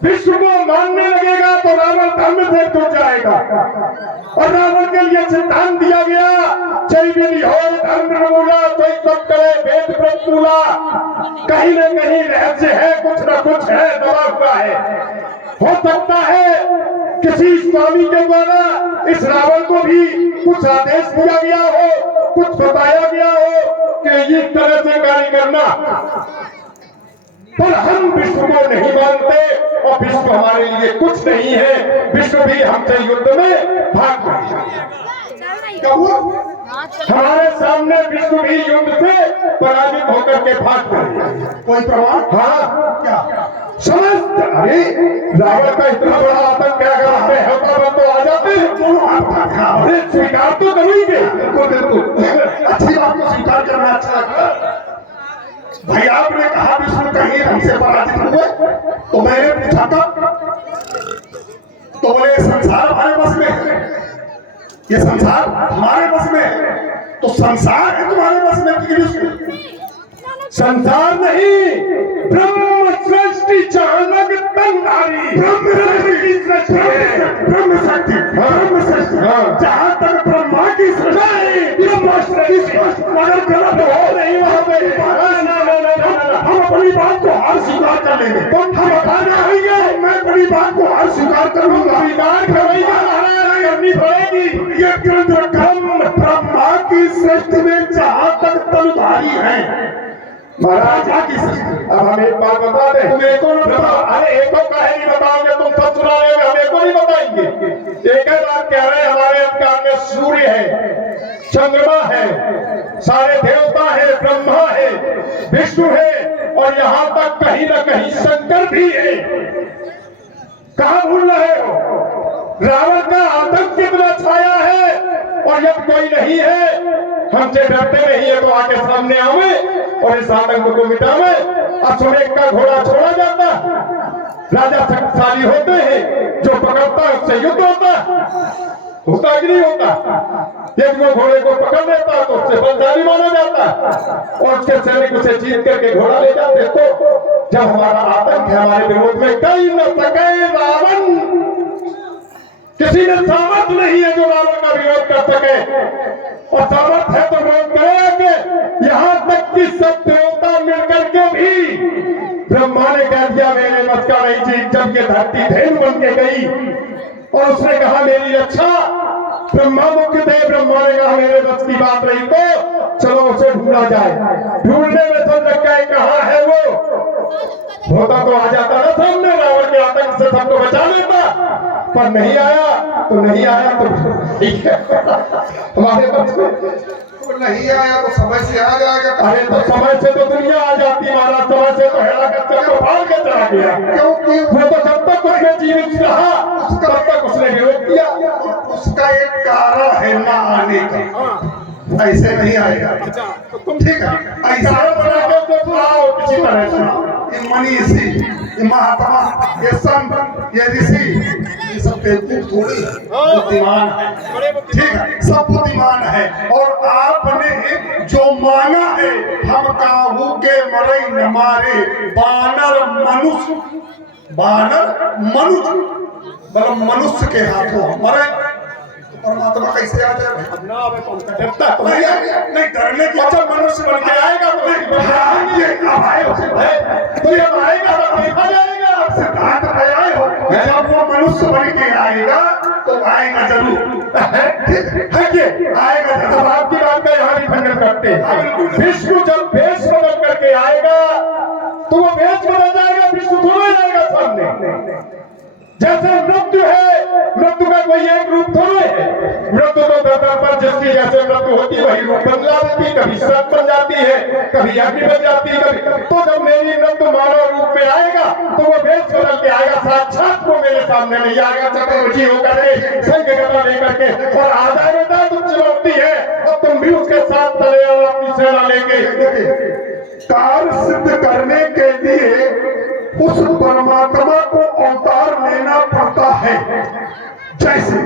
विष्णु को मानने लगेगा तो रावण धर्म से टूट जाएगा। और रावण के लिए सिद्धांत दिया गया, जय विधि हो धर्म निर्मूला, कोई सब करे वेद प्रतूला। कहीं न कहीं रहस्य है, कुछ न कुछ है, दबा हुआ है। हो सकता है किसी स्वामी के द्वारा इस रावण को भी कुछ आदेश दिया गया हो, कुछ बताया गया हो कि इस तरह से कार्य करना। पर हम विष्णु को नहीं मानते और विष्णु हमारे लिए कुछ नहीं है। विष्णु भी हमसे युद्ध में भाग गए। क्या हुआ? हमारे सामने विष्णु भी युद्ध से पराजित होकर के भाग गए। कोई प्रमाण? हाँ, क्या समझ? अरे रावण का इतना बड़ा आतंक है, अगर हमें होता तो आ जाते। अरे स्वीकार तो करेंगे। बिल्कुल बिल्कुल, अच्छी बात को स्वीकार करना अच्छा लगता है। भाई आपने कहा विष्णु कहीं हमसे पराजित हुए, तो मैंने पूछा था, तो बोले संसार हमारे बस में है, ये संसार हमारे बस में है। तो संसार है तुम्हारे बस में कि विष्णु? संसार नहीं, ब्रह्म सृष्टि चाणक तंधारी। ब्रह्म सृष्टि, ब्रह्म शक्ति, ब्रह्म सृष्टि। जहां तक ब्रह्मा की सृष्टि, मगर गलत हो नहीं वहां पे। हम अपनी बात को हार स्वीकार कर लेंगे। हम बताने आएंगे, मैं बड़ी बात को हार स्वीकार करूंगा। स्वीकार करेगा, करनी पड़ेगी। ये ग्रंथ ब्रह्मा की सृष्टि में जहां तक तलधारी है, महाराज की सृष्टि। अब हम एक बात बता दें, तुम एक और बताओ। अरे एक और कहे नहीं बताओगे, तुम सब सुना रहे, हम एक और नहीं बताएंगे। एक ही बात कह रहे हैं, हमारे अंधकार में सूर्य है, चंद्रमा है, सारे देवता है, ब्रह्मा है, विष्णु है, और यहाँ तक कहीं न कहीं शंकर भी है। कहां भूल रहे हो? रावण का आतंक कितना छाया है और जब कोई नहीं है, हमसे डरते नहीं है तो आके सामने आवे और इस आतंक को मिटावे। अश्वमेध का घोड़ा छोड़ा जाता, राजा शक्तिशाली होते हैं, जो पकड़ता है उससे युद्ध होता कि नहीं होता? यदि वो घोड़े को पकड़ लेता तो उससे बलशाली माना जाता और उसके सैनिक उसे जीत करके घोड़ा ले जाते। तो जब हमारा आतंक है हमारे विरोध में, कई न सके रावण, किसी ने सामर्थ नहीं है जो रावण का विरोध कर सके, और सामर्थ है तो विरोध करेगा कि यहां तक कि सब देवता मिलकर के भी ब्रह्मा ने कह दिया मेरे बस का नहीं जी, जब ये धरती धेनु बन के गई और उसने कहा मेरी रक्षा, ब्रह्मा मुख्य थे, ब्रह्मा ने कहा मेरे बस की बात रही तो चलो उसे ढूंढा जाए। ढूंढने में सब लग गए कहाँ है वो, होता तो आ जाता ना सामने, रावण के आतंक से सबको बचा लेता, पर नहीं आया तो नहीं आया तो ठीक है। हमारे बस में नहीं आया तो समय से आ जाएगा। अरे तो समय से तो दुनिया आ जाती महाराज, समय से तो हेलाकत को भाग के चला गया, क्योंकि वो तो जब तक उसने जीवित रहा तब तक उसने विरोध किया। उसका एक कारण है ना आने का, ऐसे नहीं आएगा। ठीक है, ऐसा बना के उसको सुनाओ किसी तरह से। ये मनीषी, ये महात्मा, ये संत, ये ऋषि, ये सब बेवकूफ थोड़ी है, बुद्धिमान है। ठीक है, सब बुद्धिमान है। और आपने जो माना है हम काहू के मरे न मारे, बानर मनुष्य, बानर मनुष्य मतलब मनुष्य के हाथों मरे, परमात्मा कैसे आ जाएगा? नहीं डरने की, अच्छा मनुष्य बन के आएगा तो ये आएगा तो देखा जाएगा। सिद्धांत आए हो, जब वो मनुष्य बन के आएगा तो आएगा जरूर, आएगा जरूर। आपकी बात का यहाँ भी खंडन करते हैं। विष्णु जब भेष बदल करके आएगा तो वो भेष बदल जाएगा, विष्णु थोड़ा आएगा सामने। जैसे मृत्यु है, मृत्यु का कोई एक रूप थोड़े है, मृत्यु तो धरती पर जिसकी जैसे मृत्यु होती वही रूप बदला देती, कभी सड़क बन जाती है, कभी अग्नि बन जाती है, कभी। तो जब मेरी मृत्यु मानव रूप में आएगा तो वो भेष बदल के आएगा, साक्षात वो मेरे सामने नहीं आएगा, चतुर्भुजी होकर के, शंख गदा लेकर के, और आ जाएगा तो चुनौती है, अब तुम भी उसके साथ चले आओ अपनी सेना लेके। कार्य सिद्ध करने के लिए उस परमात्मा को अवतार लेना पड़ता है। जैसे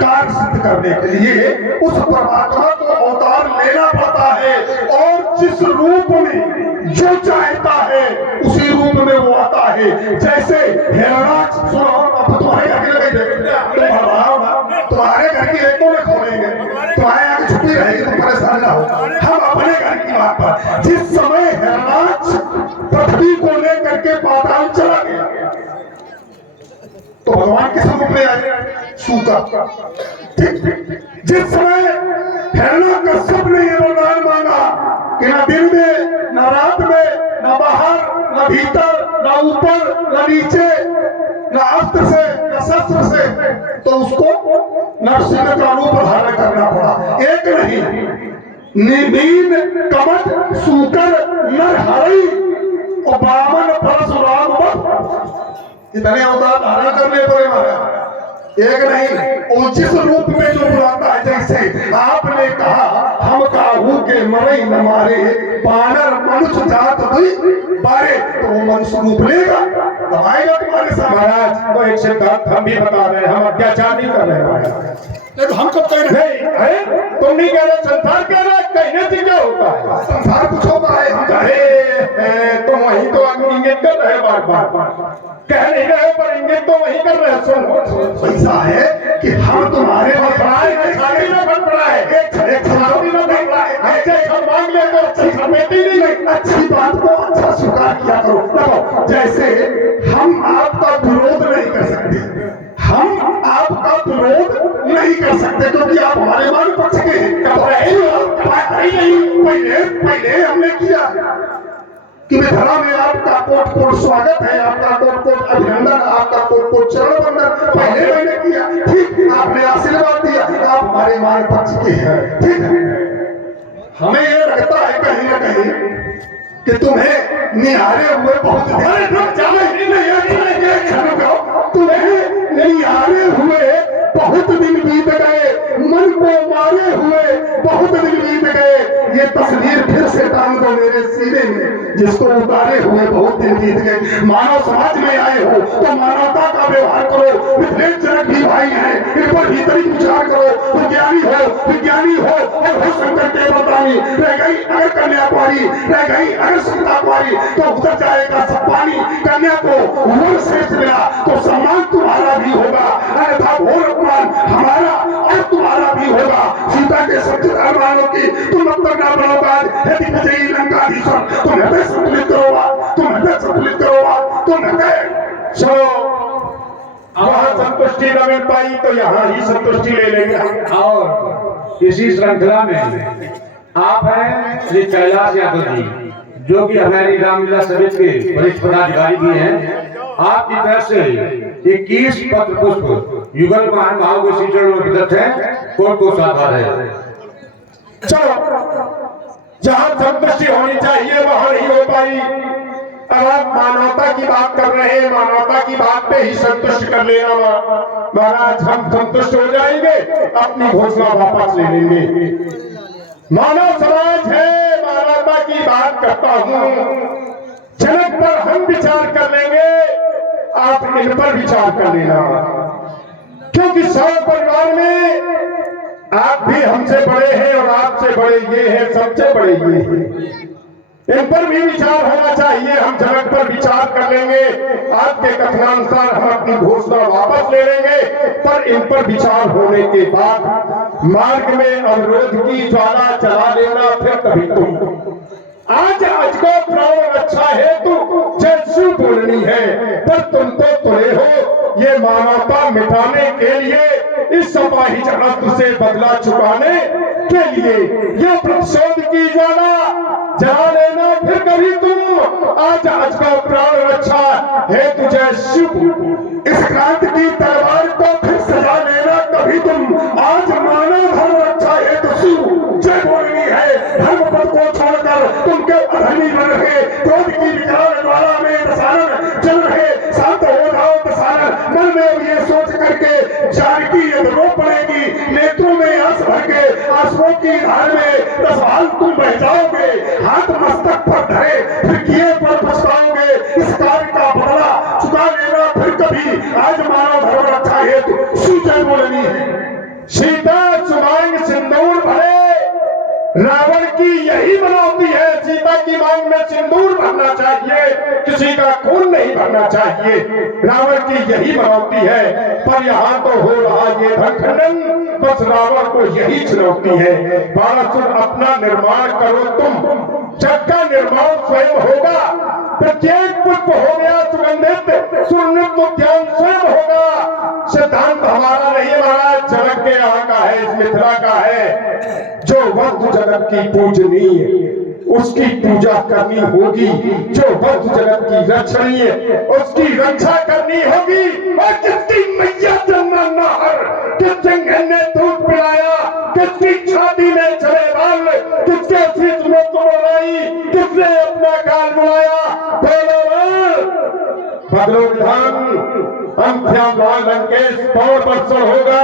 कार्य सिद्ध करने के लिए उस परमात्मा को अवतार लेना पड़ता है, और जिस रूप में जो चाहता है उसी रूप में वो आता है। जैसे हिरणाक्ष, सुनो अब तुम्हारे घर के तुम्हारे घर की एक में खोलेंगे, तुम्हारे यहाँ की छुट्टी रहेगी, तुम परेशान ना हो। हम अपने घर की बात पर, जिस समय हिरणाक्ष पृथ्वी को लेकर के पाताल चला गया तो भगवान किस रूप में आए? सूता। ठीक, जिस समय हिरण्यकश्यप ने ये वरदान मांगा कि ना दिन में ना रात में ना बाहर ना भीतर ना ऊपर ना नीचे ना अस्त्र से ना शस्त्र से, तो उसको नरसिंह का रूप धारण करना पड़ा। एक नहीं, नील कमट सूकर नरहरि और बामन परशुराम इतने अवतार धारण करने पड़े महाराज। एक नहीं, और जिस रूप में जो बुलाता है, जैसे आपने कहा हम काहू के मरे न मारे, बानर मनुष्य जात भी बारे, तो वो मनुष्य रूप लेगा, तब आएगा तुम्हारे साथ। महाराज तो एक सिद्धांत हम भी बता रहे हैं, हम अत्याचार नहीं कर रहे हैं। नहीं तो हम कब कह रहे हैं? तुम नहीं कह रहे, संसार कह रहा है, कहने से क्या होता है? संसार कुछ होता है, हम अरे तुम वही तो इंगित कर रहे बार बार, कह नहीं रहे पर इंगित तो वही कर रहे। सुनो, ऐसा है कि हम तुम्हारे छाती में बन पड़ा है, छाती में बन पड़ा है, अच्छे हम मांग ले तो अच्छी समेटी नहीं, अच्छी बात को अच्छा स्वीकार किया करो। देखो, जैसे हम आपका विरोध नहीं कर सकते, हम आपका विरोध नहीं कर सकते क्योंकि आप हमारे मान पक्ष के हैं। पहले हमने किया कि धरा में आपका कोट कोट स्वागत है, आपका कोट कोट अभिनंदन, आपका कोट कोट चरण वंदन पहले मैंने किया। ठीक, आपने आशीर्वाद दिया, आप हमारे मान पक्ष के हैं। ठीक है, हमें ये लगता है कहीं ना कहीं कि तुम्हें निहारे हुए बहुत नैयारे हुए बहुत दिन बीत गए, मन को मारे हुए बहुत दिन बीत गए, ये तस्वीर फिर से टांग दो मेरे सीने में, जिसको उतारे हुए बहुत दिन बीत गए। मानव समाज में आए हो तो मानवता का व्यवहार करो, विश्लेषक भी भाई हैं, इन पर भीतरी विचार करो। विज्ञानी हो और हो शंकर के बतानी, रह गई अगर कन्या कुंवारी, रह गई अगर सीता कुंवारी, तो उतर जाएगा सब पानी। कन्या को वर श्रेष्ठ मिला तो सम्मान तुम्हारा भी होगा, अन्यथा घोर अपमान हमारा और तुम्हारा भी होगा। सीता के सच्चे धर्मानों की तुम अब तक ना बनोगा, यदि विजयी लंकाधीश्वर तुम हृदय संतुलित करोगा, तुम हृदय संतुलित करोगा, तुम हृदय चलो वहां संतुष्टि न मिल पाई तो यहाँ ही संतुष्टि ले लेंगे। और इसी श्रृंखला में आप हैं श्री कैलाश यादव जी, जो कि हमारी रामलीला समिति के वरिष्ठ पदाधिकारी भी हैं। आपकी तरफ से 21 पत्र पुष्प युगल महान भाव के श्री चरणों में प्रदत्त है, कोट को साधार है। चलो जहां संतुष्टि होनी चाहिए वहां नहीं हो पाई। अब आप मानवता की बात कर रहे हैं, मानवता की बात पे ही संतुष्ट कर लेना महाराज, हम संतुष्ट हो जाएंगे, अपनी घोषणा वापस ले लेंगे। मानव समाज है, मानवता की बात करता हूं, जनक पर हम विचार कर लेंगे, आप इन पर विचार कर लेना, क्योंकि सब परिवार में आप भी हमसे बड़े हैं और आपसे बड़े ये हैं, सबसे बड़े ये हैं, इन पर भी विचार होना चाहिए। हम जनक पर विचार कर लेंगे, आपके कथनानुसार हम अपनी घोषणा वापस ले लेंगे, पर इन पर विचार होने के बाद मार्ग में अवरोध की ज्वाला चला लेना, फिर कभी तुम आज को प्राण रक्षा हेतु जैसु बोलनी है, पर तुम तो तुले हो ये मानवता मिटाने के लिए, इस सपाही जहाज से बदला चुकाने के लिए, ये प्रतिशोध की ज्वाला जला लेना, फिर कभी तुम आज का प्राण रक्षा हेतु जैसु। इस क्रांति की तलवार को फिर सजा लेना कभी तुम, आज मानव धर्म रक्षा हेतु शिव जय बोलनी है। धर्म पद को छोड़कर तुम क्यों अधर्मी बन रहे, क्रोध की विकराल ज्वाला में दशानन चल रहे, शांत हो जाओ दशानन। मन में अब ये सोच करके जानकी यदि रो पड़ेगी, नेत्रों में आंस भर के आंसुओं की धार में 10 साल तुम बह जाओगे, हाथ मस्तक पर धरे फिर किए पर पछताओगे। इस कार्य का बदला चुका लेना फिर कभी, आज मानव धर्म रक्षा हेतु शिव जय बोलनी है। सीता सुमांग सिंदूर भरे, रावण की यही मनौती है, सीता की मांग में सिंदूर भरना चाहिए, किसी का खून नहीं भरना चाहिए, रावण की यही मनौती है। पर यहाँ तो हो रहा ये धनखंडन, बस रावण को यही चुनौती है। बारासुर अपना निर्माण करो तुम, जग का निर्माण स्वयं होगा, प्रत्येक पुष्प हो गया सुगंधित, सुरनृत्य उद्यान स्वयं होगा। सिद्धांत हमारा नहीं महाराज, जनक के यहाँ का है, इस मिथिला का है। जो वस्तु जगत की पूजनीय उसकी पूजा करनी होगी, जो वस्तु जगत की रक्षणीय उसकी रक्षा करनी होगी। और किसकी मैया जन्मा नाहर, किस सिंह ने दूध पिलाया, किसकी छाती में चले बाल, किसके शीश में तुमलाई, किसने अपना काल बुलाया, बदलो विधान लंकेश पौर वर्षण होगा।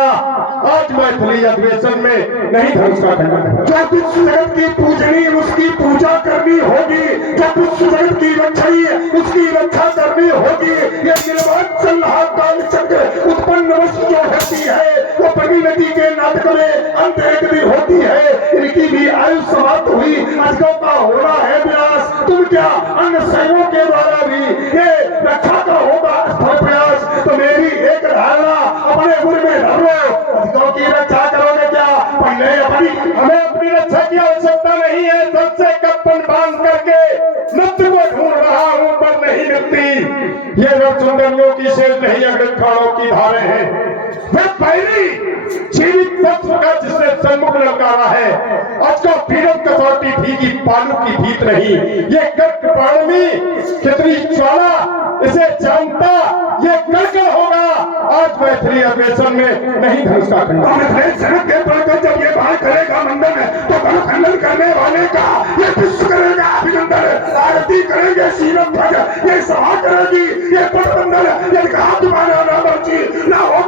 आज मैथिली अधिवेशन में नहीं धनुष का खंडन, जो विश्व जगत की पूजनी उसकी पूजा करनी होगी, जो विश्व जगत की रक्षणी उसकी रक्षा करनी होगी। ये निर्वात चल रहा काल चक्र उत्पन्न वस्तु जो होती है वो परिणति के नाटक में अंत एक दिन होती है। इनकी भी आयु समाप्त हुई, अजगों का होना है विनाश। तुम क्या अन्य शैवों के द्वारा भी ये रक्षा का होगा प्रयास, तो मेरी एक धारणा अपने गुण में धर लो, अजगों की रक्षा करोगे क्या? पहले हमें अपनी रक्षा की आवश्यकता नहीं है, सबसे कप्पन बांध करके मृत्यु को ढूंढ रहा हूं पर नहीं मिलती। ये लोग सुंदरियों की शेष नहीं अगले खाड़ों की धारे हैं। वे पहली जीवित तत्व का जिसने सम्मुख ललकारा है, आज का पीड़ित कसौटी भीगी पालू की भीत नहीं। ये गर्क प्राण में कितनी ज्वाला इसे जानता, ये कड़कड़ होगा। आज मैथिली अधिवेशन में नहीं धनुष का खंडन, जनक के पढ़कर जब ये बात करेगा मंडन तो धनुष खंडन करने वाले का ये विश्व करेगा अभिनंदन। आरती करेंगे शीलम ध्वज, ये सभा करेगी ये पटबंधन। यदि हाथ माना ना बची ना हो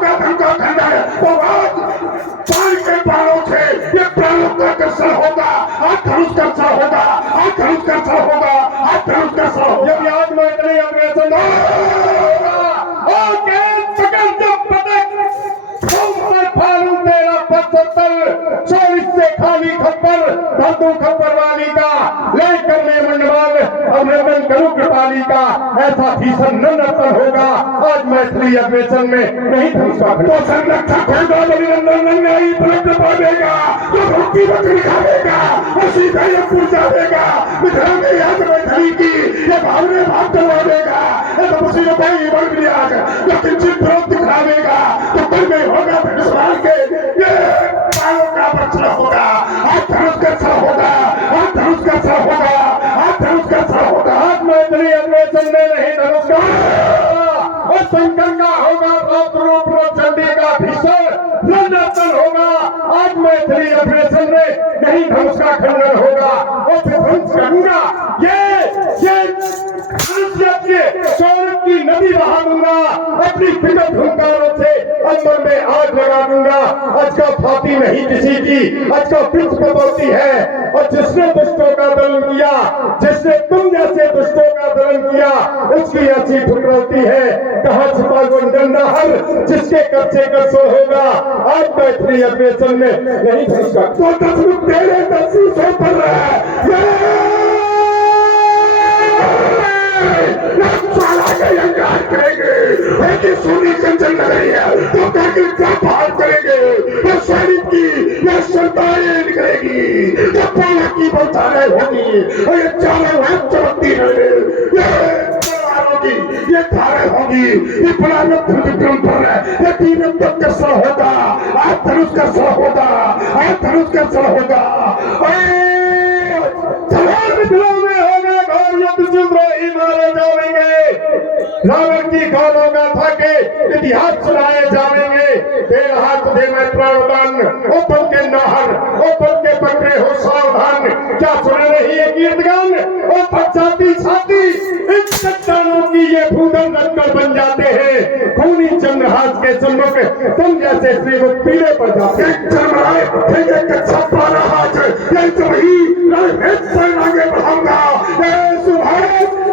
बंधु खप्पर वाली का लेकर मैं मंडवाल अभिनंदन करूं कृपाली का, ऐसा भीषण न नर्तन होगा आज मैथिली अधिवेशन में नहीं धनुषा तो संरक्षक होगा अभिनंदन नहीं पलट पाएगा तो भक्ति वक्त दिखावेगा और सीधा ये पूजा देगा मिथिला में याद मैथिली की ये भावने भाव करवा देगा तो उसी को कोई वर्ग नहीं आएगा तो किंचित विरोध दिखावेगा तो कल में होगा धनुष के ये बालों का बच्चा होगा आज धनुष का सा होगा आज धनुष का सा होगा आज धनुष का सा होगा आज मैत्री अधिवेशन में नहीं धनुष का और शंकर का होगा रूप चंडी का भीषण नर्तन होगा आज मैत्री अधिवेशन में नहीं धनुष का खंडन होगा और फिर ध्वंस करूंगा ये सौरभ की नदी बहा दूंगा अपनी विकट हुंकारों से अंबर में आग लगा दूंगा। आज का फाती नहीं किसी की आज का वृक्ष बदलती है और जिसने दुष्टों का दलन किया जिसने तुम जैसे दुष्टों का दलन किया उसकी ऐसी ठुकराती है कहा छिपा गंडहर जिसके कच्चे कसो होगा आज मैत्री अधिवेशन में नहीं धनुषा तो 10 रुपये तेरे 10 सौ पर रहा है करेंगे सोनी कंचन लगेगा तो करके क्या बात करेंगे तो सैनिक की या सरदारें निकलेगी तो पाला की बौछारें होगी और ये चारों हाथ चमकती रहेंगे ये धारे होगी ये बड़ा विक्रम पर है ये तीन तक का सर होगा आज धनुष का सर होगा आज धनुष का सर होगा मिथिला में होगा घोर युद्ध विद्रोही मारे जाएंगे रावण की गालों का था के इतिहास सुनाए जाएंगे तेरा हाथ दे मैं प्राणदान ओपन के नाहर ओपन के पकड़े हो सावधान क्या सुने नहीं है कीर्तगान ओ पचाती छाती इन चट्टानों की ये भूदल रखकर बन जाते हैं खूनी चंद्रहास के सम्मुख तुम जैसे श्रीमुख पीले पर जाते आगे बढ़ाऊंगा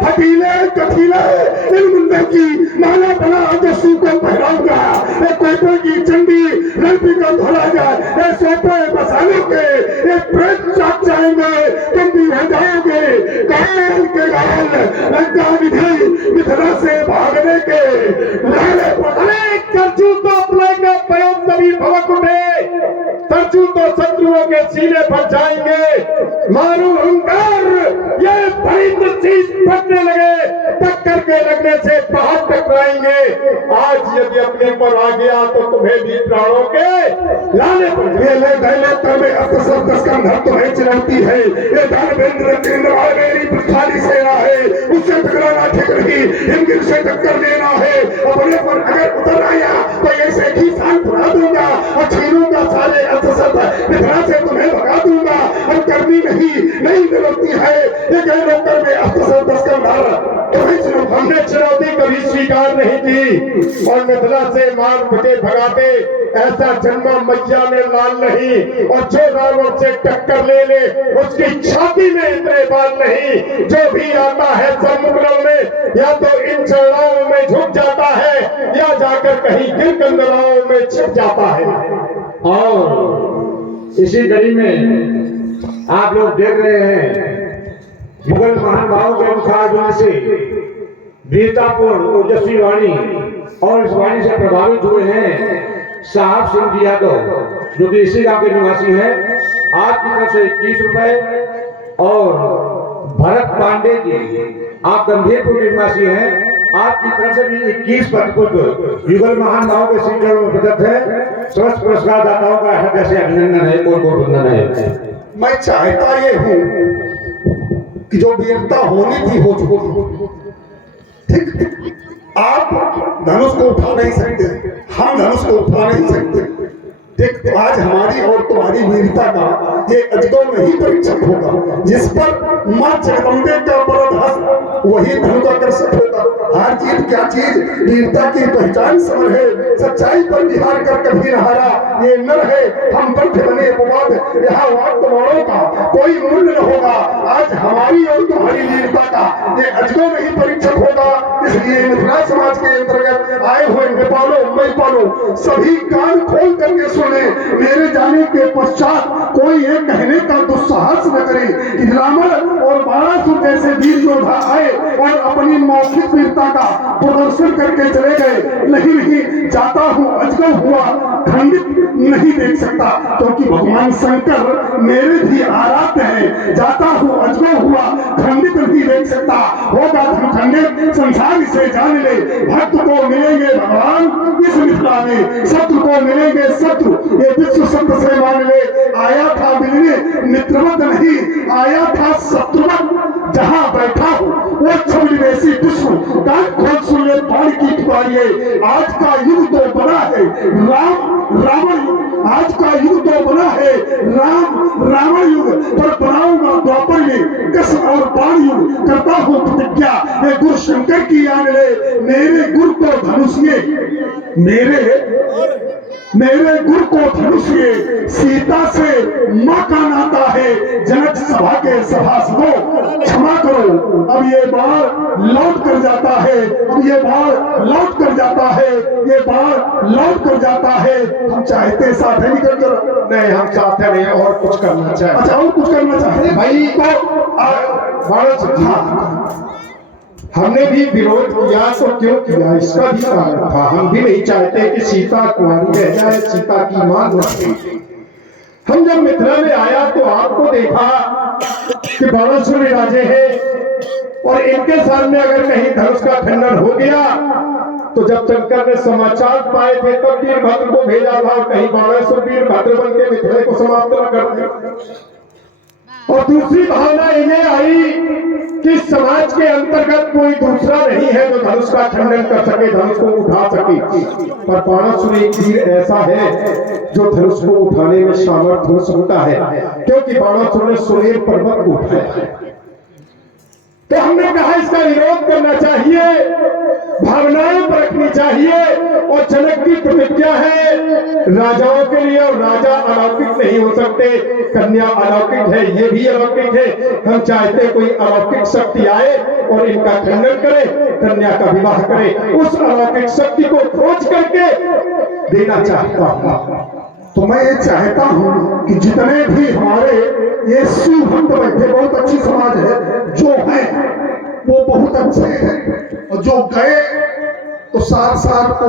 हटीले कठीले इन मुंडे की माला बना के सू को पहनाऊंगा ये कोयटे की चंडी लड़की को धोला जाए ये सोपे बसाने के ये प्रेत चाट जाएंगे तुम भी हो जाओगे काल के गाल लंका विधि मिथिला से भागने के लाले पकड़े करजू तो अपने का प्रयोग तभी भवक उठे तरजू तो शत्रुओं के सीने पर जाएंगे मारू हुंकार ये भयंकर चीज फटने लगे टक्कर के लगने से बाहर टकराएंगे आज यदि अपने पर आ गया तो तुम्हें भी प्राणों के लाने पर में अक्सर दस्कन धर तुम्हें चुनौती है ये धर्मेंद्र केंद्रवाल मेरी थाली सेना है उससे टकराना ठीक नहीं हिमगिर से टक्कर लेना है अपने पर अगर उतर आया तो ऐसे ही साथ उड़ा दूंगा और छीनूंगा सारे मिथिला से तुम्हें भगा दूंगा और करनी नहीं मिलती है ये कई लोकर में अक्सर दस्कन धर हमने चुनौती कभी स्वीकार नहीं की और मिथिला से मार पिटे भगाते ऐसा जन्मा मैया ने लाल नहीं और जो रावण से टक्कर ले उसकी छाती में इतने बाल नहीं जो भी आता है समुद्र में या तो इन चढ़ाओं में झुक जाता है या जाकर कहीं गिर कंदराओं में छिप जाता है। और इसी कड़ी में आप लोग देख रहे हैं युगल महानुभाव के मुखारबिंद से वीरतापूर्ण ओजस्वी वाणी और इस वाणी से प्रभावित हुए हैं साहब सिंह जी यादव जो कि इसी गांव के निवासी हैं। आपकी तरफ से 21 रुपए और भरत पांडे जी आप गंभीरपुर के निवासी हैं आपकी तरफ से भी 21 पद युगल महानुभाव के श्री चरणों में प्रदत्त है। समस्त पुरस्कार दाताओं का हृदय से अभिनंदन है कोट वंदन है। मैं चाहता ये हूं कि जो वीरता होनी थी हो चुकी ठीक आप धनुष को उठा नहीं सकते हम धनुष को उठा नहीं सकते देख तो आज हमारी और तुम्हारी वीरता का ये अजगों में ही परीक्षक होगा जिस पर मां जगदम्बे का बड़ा वही धनुष आकर्षक होगा हार जीत क्या चीज, वीरता की पहचान समर है, सच्चाई पर बिहार कर कभी न हारा ये नर है। हम पंथ बने अपवाद, यहाँ वाद तोड़ों का कोई मूल्य न होगा। आज हमारी और तुम्हारी वीरता का ये अजगो नहीं परीक्षक होगा। इसलिए मिथिला समाज के अंतर्गत आए हुए नेपालो मैपालो सभी कान खोल करके सुने। मेरे जाने के पश्चात कोई ये कहने का दुस्साहस न करे कि रावण और बाणासुर जैसे वीर योद्धा आए और अपनी मौखिक वीरता का प्रदर्शन करके चले गए। नहीं जाता हूँ अजगर हुआ खंडित नहीं देख सकता, क्योंकि भगवान शंकर मेरे भी आराध्य है। जाता हूँ अजगर हुआ खंडित नहीं देख सकता, होगा धन खंडित संसार इसे जान ले। भक्त को मिलेंगे भगवान इस मिथिला में, शत्रु को मिलेंगे शत्रु ये विश्व सत्य से मान ले। आया था मिलने मित्रवत नहीं, आया था शत्रुवत। जहां बैठा हूँ वो छवि विश्व कान खोल सुन ले बाण की पुकारिए। आज का युग तो बना है राम रावण युग, आज का युग तो बना है राम रावण युग, पर बनाऊंगा द्वापर में कसम और बाण युग। करता हूँ प्रतिज्ञा ये गुरु शंकर की आन ले। मेरे गुरु को धनुषिए, मेरे गुरु को धनुषिए। सीता से माँ का नाता है, जनक सभा के सभासदों क्षमा करो। अब ये बार लौट कर जाता है, अब ये बार लौट कर जाता है, ये बार लौट कर जाता है। हम चाहते साथ है निकल कर, नहीं हम चाहते नहीं और कुछ करना चाहते। अच्छा और कुछ करना चाहते भाई तो हमने भी विरोध किया तो क्यों किया, इसका भी कारण था। हम भी नहीं चाहते कि सीता कुंवारी रह जाए, सीता की मां बने। हम जब मिथिला में आया तो आपको देखा कि बाणासुर राजे हैं और इनके सामने अगर कहीं धनुष का खंडन हो गया तो जब शंकर ने समाचार पाए थे तब वीरभद्र को भेजा था, कहीं बाणासुर वीरभद्र बन के मिथिला को समाप्त न कर दिया। और दूसरी भावना ये आई कि समाज के अंतर्गत कोई दूसरा नहीं है जो धनुष का खंडन कर सके, धनुष को उठा सके। पर बाणासुर एक वीर ऐसा है जो धनुष को उठाने में सामर्थ्य होता है, क्योंकि बाणासुर ने सुमेर पर्वत को उठाया। तो हमने कहा इसका विरोध करना चाहिए, भावनाएं परखनी चाहिए। और जनक की प्रतिज्ञा है राजाओं के लिए, और राजा अलौकिक नहीं हो सकते, कन्या अलौकिक है, ये भी अलौकिक है। हम चाहते कोई अलौकिक शक्ति आए और इनका खंडन करे, कन्या का विवाह करे। उस अलौकिक शक्ति को खोज करके देना चाहता हूँ। तो मैं ये चाहता हूँ कि जितने भी हमारे ये शिव भक्त बैठे, बहुत अच्छी समाज है, जो है वो बहुत अच्छे हैं, और जो गए तो साथ को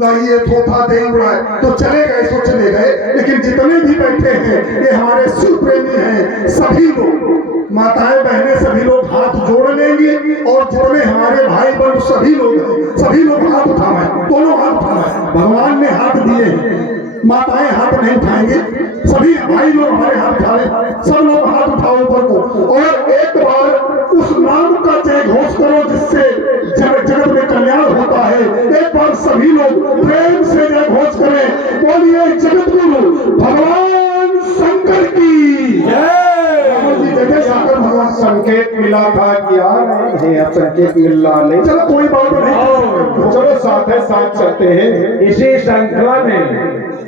ये थोथा दे उड़ाए तो चले गए सो चले गए। लेकिन जितने भी बैठे हैं ये हमारे शिव प्रेमी हैं, सभी लोग माताएं बहनें सभी लोग हाथ जोड़ लेंगे। और जितने हमारे भाई बहन सभी लोग हाथ उठाए, दोनों हाथ उठाए। भगवान ने हाथ दिए हैं, माताएं हाथ नहीं उठाएंगे, सभी भाई लोग हमारे हाथ उठाए, सब लोग हाथ उठाओ ऊपर को। और एक बार उस नाम का जय घोष करो जिससे जगत में कल्याण होता है। एक बार सभी लोग प्रेम से जय घोष करें, बोलिए जगत गुरु भगवान शंकर की जय। भगवान संकेत मिला था कि आ रहे हैं, संकेत मिल रहा नहीं। चलो कोई बात नहीं, चलो साथ है साथ चलते हैं। इसी श्रृंखला में